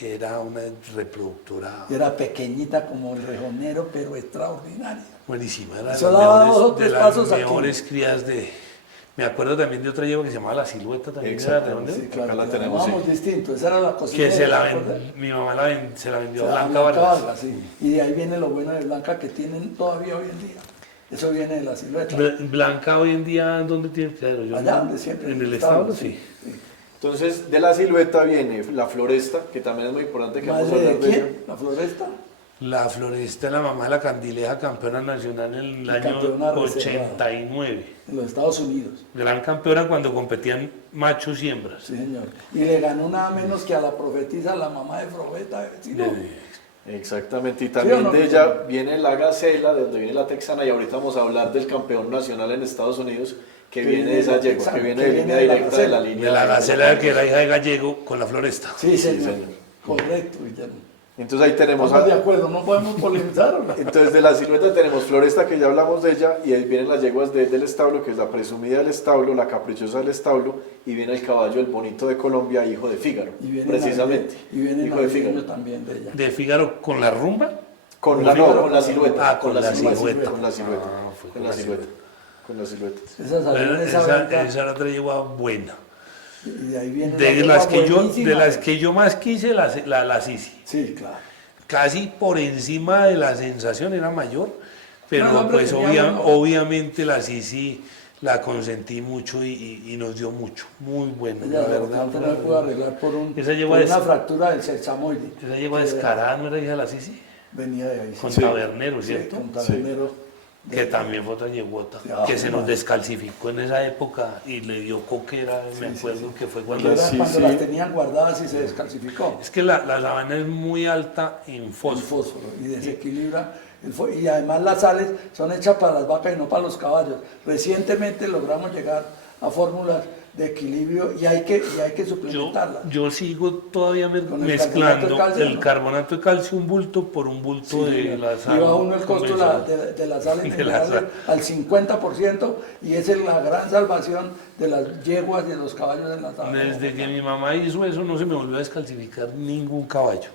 era una reproductora Era pequeñita como el rejonero, pero extraordinaria. buenísima, era de Eso las daba mejores, dos o de tres las pasos aquí. mejores crías de... Me acuerdo también de otra yegua que se llamaba La Silueta, también era Exacto, redondeo, Sí, claro, Acá la que tenemos, llamábamos sí. distinto. Esa era la cocina. que mi mamá se la vendió a Blanca Blanca Vargas. Vargas, sí. Y de ahí viene lo bueno de Blanca que tienen todavía hoy en día. Eso viene de la silueta. Blanca hoy en día, ¿dónde tiene el criadero? Yo Allá no- donde siempre. En el establo, sí. Entonces, de la Silueta viene la Floresta, que también es muy importante que vamos a ¿Madre de hablar de ella. quién? ¿La floresta? La Floresta, la mamá de la Candileja, campeona nacional en el año campeona reservada. 89. En los Estados Unidos. Gran campeona cuando competían machos y hembras. Sí, señor. Y le ganó nada menos que a la profetisa, la mamá de Frobeta de vecino. Exactamente, y ¿Sí también o no? de ella viene la Gacela, de donde viene la Texana, y ahorita vamos a hablar del campeón nacional en Estados Unidos, que viene de esa yegua, Texana, que viene que de viene línea de la directa de la Gacela. línea. De la Gacela, que era hija de Gallego, con la Floresta. Sí, señor. señor. Correcto, Guillermo. Entonces ahí tenemos Estamos de a, acuerdo, no podemos polemizar. ¿o no? entonces de la Silueta tenemos Floresta, que ya hablamos de ella, y ahí vienen las yeguas del establo, que es la presumida del establo, la caprichosa del establo, y viene el caballo, el bonito de Colombia, hijo de Fígaro, Y viene precisamente, Y viene hijo de Fígaro. navideño también de ella. De Fígaro con la rumba. Con la, no, Fígaro. con la Silueta. Ah, con la Silueta. Con la Silueta. Ah, fue con la Silueta. Con la Silueta. Esa salió Pero en esa venta, esa era otra yegua buena. y de ahí viene De una las, yegua que yo, buenísima. de las que yo más quise, la Sisi. Sí, claro. casi por encima de la sensación, era mayor, pero No, hombre, pues teníamos- obviamente la Sisi la consentí mucho y nos dio mucho, muy bueno, Ella la verdad. no la pudo arreglar por, Esa llegó por a una des- fractura del sexamoide. Esa llegó descarada, ¿no era hija de la Sisi? Venía de ahí. Con sí. Tabernero, Sí, ¿cierto? con Tabernero. Que también fue otra yeguota, Ya, que se nos madre. descalcificó en esa época y le dio coquera, me acuerdo que fue cuando... Era Sí, cuando sí. las tenían guardadas y se descalcificó. Es que la sabana es muy alta en El fósforo. fósforo y desequilibra. Y además las sales son hechas para las vacas y no para los caballos. Recientemente logramos llegar a fórmulas de equilibrio y hay que suplementarlas. Yo sigo todavía Con el mezclando carbonato de calcio, el ¿no? carbonato de calcio, un bulto por un bulto de la sal. Lleva uno el costo convencional. de la sal De la mineral sal. al 50% y esa es la gran salvación de las yeguas y de los caballos en la sabana. Desde que mi mamá hizo eso no se me volvió a descalcificar ningún caballo.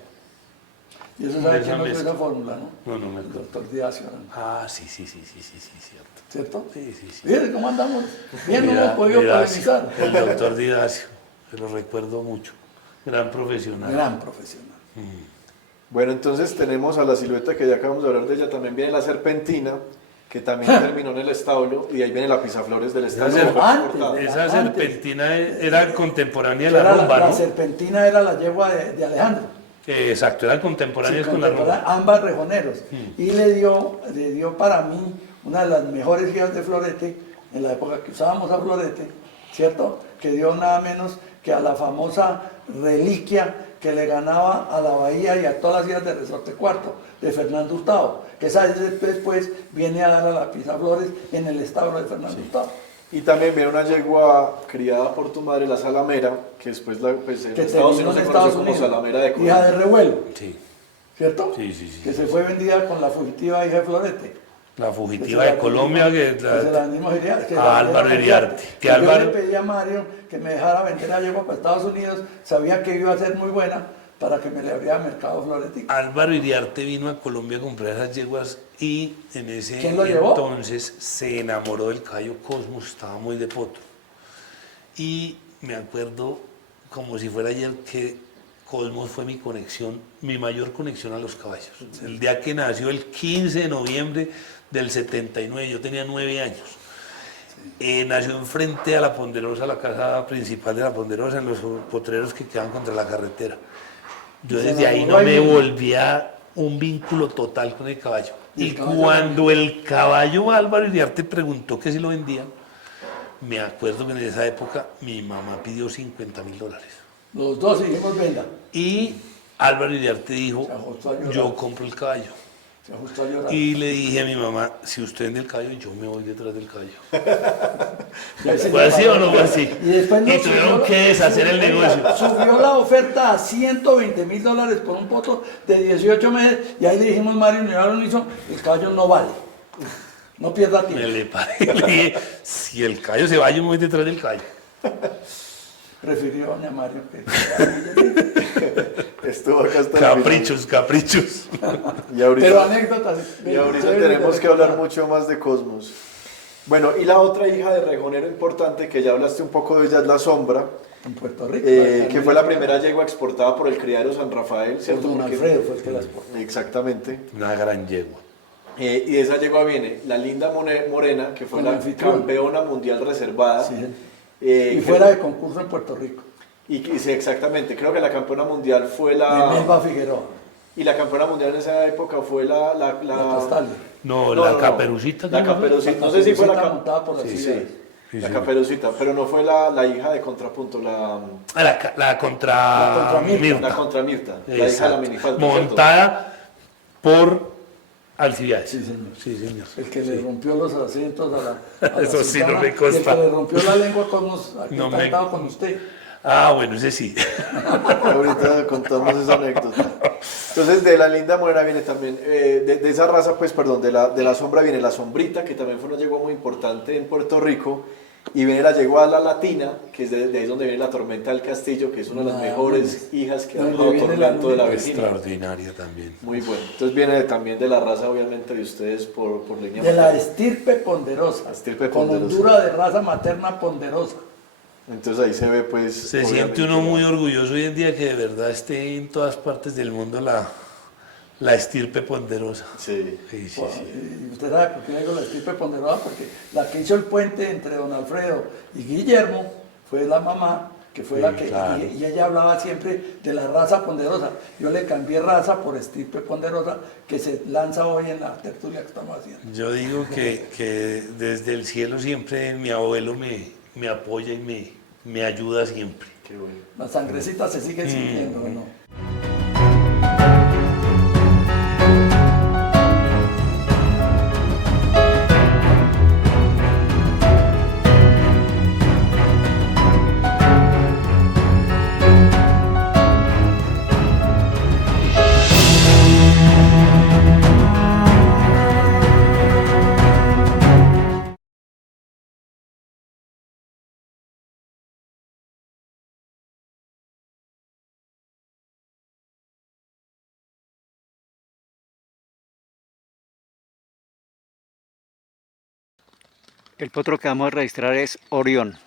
Y eso sabe de quién esa nos dio mezcla. esa fórmula, ¿no? No, no me El acuerdo. doctor Díaz Llorán, Ah, sí, cierto. ¿cierto? Sí, sí. Mire cómo andamos. Bien, no Dida- hemos podido Didacio, polemizar. el doctor Didacio, se lo recuerdo mucho. Gran profesional. Gran profesional. Bueno, entonces tenemos a la silueta que ya acabamos de hablar de ella, también viene la serpentina, que también terminó en el establo, y ahí viene la pisaflores del establo. Esa que fue antes, exportada. Esa Antes. serpentina era contemporánea de Era la rumba, la ¿no? serpentina era la yegua de Alejandro. Exacto, era contemporánea Sí, con la rumba. ambas rejoneros. Y le dio para mí una de las mejores guías de florete, en la época que usábamos a florete, ¿cierto? Que dio nada menos que a la famosa reliquia que le ganaba a la Bahía y a todas las guías de Resorte Cuarto, de Fernando Hurtado, que esa después viene a dar a la Pisaflores en el establo de Fernando Hurtado. Y también viene una yegua criada por tu madre, la salamera, que después pues, en Que Estados terminó Unidos en se Estados conoce como Unidos, salamera de hija de Colombia. Revuelo, Sí, ¿cierto? Sí. Que se fue vendida con la fugitiva hija de Florete. la fugitiva de Colombia, que se la vendimos a Álvaro Iriarte. Que Yo Álvaro- le pedí a Mario que me dejara vender la yegua para Estados Unidos, sabía que iba a ser muy buena para que me le abriera mercado Floretica. Álvaro Iriarte vino a Colombia a comprar esas yeguas y en ese ¿Quién lo llevó? entonces se enamoró del caballo Cosmos, estaba muy de potro. Y me acuerdo como si fuera ayer que Cosmos fue mi conexión, mi mayor conexión a los caballos. El día que nació, el 15 de noviembre del 79, yo tenía 9 años. Nació enfrente a la Ponderosa, la casa principal de la Ponderosa, en los potreros que quedan contra la carretera. Yo Se desde ahí enamoró no me ahí mismo. volvía un vínculo total con el caballo. Y el Y caballo cuando el caballo Álvaro Iriarte preguntó que si lo vendían, me acuerdo que en esa época mi mamá pidió $50.000. Los dos dijimos venda. Y Álvaro Iriarte dijo, Se ajustó a llorar. yo compro el caballo. Se ajustó a llorar. Y le dije a mi mamá, si usted vende el caballo, yo me voy detrás del caballo. Y ahí se ¿Fue así llama- o no fue así? Y después nos tuvieron subió- que deshacer el negocio. Subió la oferta a $120.000 por un poto de 18 meses. Y ahí le dijimos, Mario, y ahora lo hizo, el caballo no vale. No pierda Me tiempo. le paré y le dije, si el caballo se va, yo me voy detrás del caballo. Prefirió doña Mario que... Estuvo acá hasta el final. Caprichos. Y ahorita, Pero anécdotas. y ahorita chéveres tenemos de que hablar recordar. mucho más de Cosmos. Bueno, y la otra hija de rejonero importante, que ya hablaste un poco de ella, es la Sombra, En Puerto Rico. que fue la primera yegua exportada por el criadero San Rafael, Por ¿cierto? don Porque- Alfredo fue el que la exportó. Exactamente. Una gran yegua. Y de esa yegua viene la Linda Morena, que fue Con la anfitrión. campeona mundial reservada. Sí. Y Que- fuera de concurso en Puerto Rico. sí, exactamente. Creo que la campeona mundial fue De la... Melba Figueroa. Y la campeona mundial en esa época fue la Castalia. No, No, la no. Caperucita. La ¿cómo fue? Caperucita. No sé si fue la montada por las Sí, ciudades. Sí, la sí. Caperucita, pero no fue la hija de Contrapunto, La contra La contra Mirta. la contra Mirta, la hija de la Exacto. minifalda. ¿cierto? Montada por Alcibiades. Sí, señor. Sí, señor. El que le rompió los asientos a la Eso sí no sultana, me consta. y el que le rompió la lengua con nos, aquí No está me- sentado con usted. Ah, bueno, ese sí. Ahorita contamos esa anécdota. Entonces, de la Linda Morena viene también, de esa raza, pues, perdón, de la Sombra viene la Sombrita, que también fue una yegua muy importante en Puerto Rico, y viene la yegua La Latina, que es de ahí donde viene la Tormenta del Castillo, que es una de las Ah, mejores hijas que ha donde dado viene la Tormento de la luna vecina. Extraordinaria también. Muy bueno. Entonces viene también de la raza, obviamente, de ustedes por leña De la materna. estirpe ponderosa. Estirpe con ponderosa. hondura de raza materna ponderosa. Entonces ahí se ve, pues... Se siente uno muy orgulloso hoy en día que de verdad esté en todas partes del mundo La estirpe ponderosa. Sí. Sí, sí, sí. Y usted sabe por qué le digo la estirpe ponderosa, porque la que hizo el puente entre don Alfredo y Guillermo fue la mamá, que fue Sí, la que, claro. y ella hablaba siempre de la raza ponderosa. Yo le cambié raza por estirpe ponderosa, que se lanza hoy en la tertulia que estamos haciendo. Yo digo que desde el cielo siempre mi abuelo me apoya y me ayuda siempre. Qué bueno. Las sangrecitas se siguen sintiendo, ¿o no? El potro que vamos a registrar es Orión.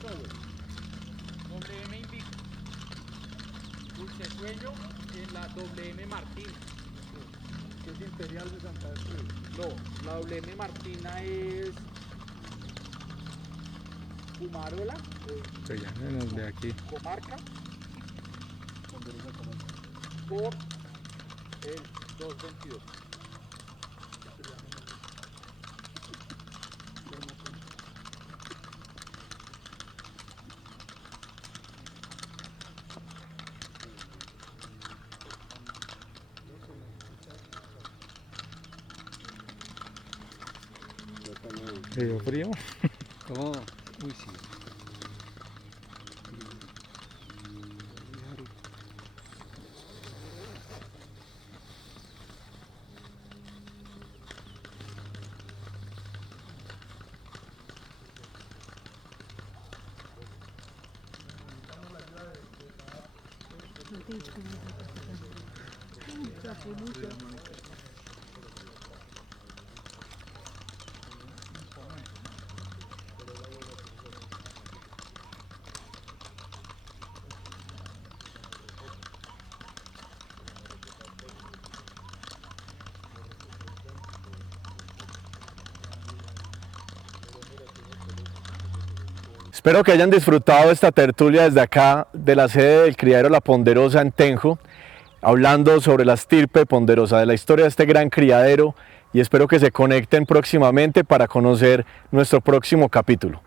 WM Invicto. Dulcesueño en la WM Martina. ¿Qué es Imperial de Santa Cruz? No, la WM Martina es Fumarola, de aquí. comarca, por el 222. Frío. ¿Cómo? Uy, sí. Espero que hayan disfrutado esta tertulia desde acá de la sede del criadero La Ponderosa en Tenjo, hablando sobre la estirpe ponderosa, de la historia de este gran criadero, y espero que se conecten próximamente para conocer nuestro próximo capítulo.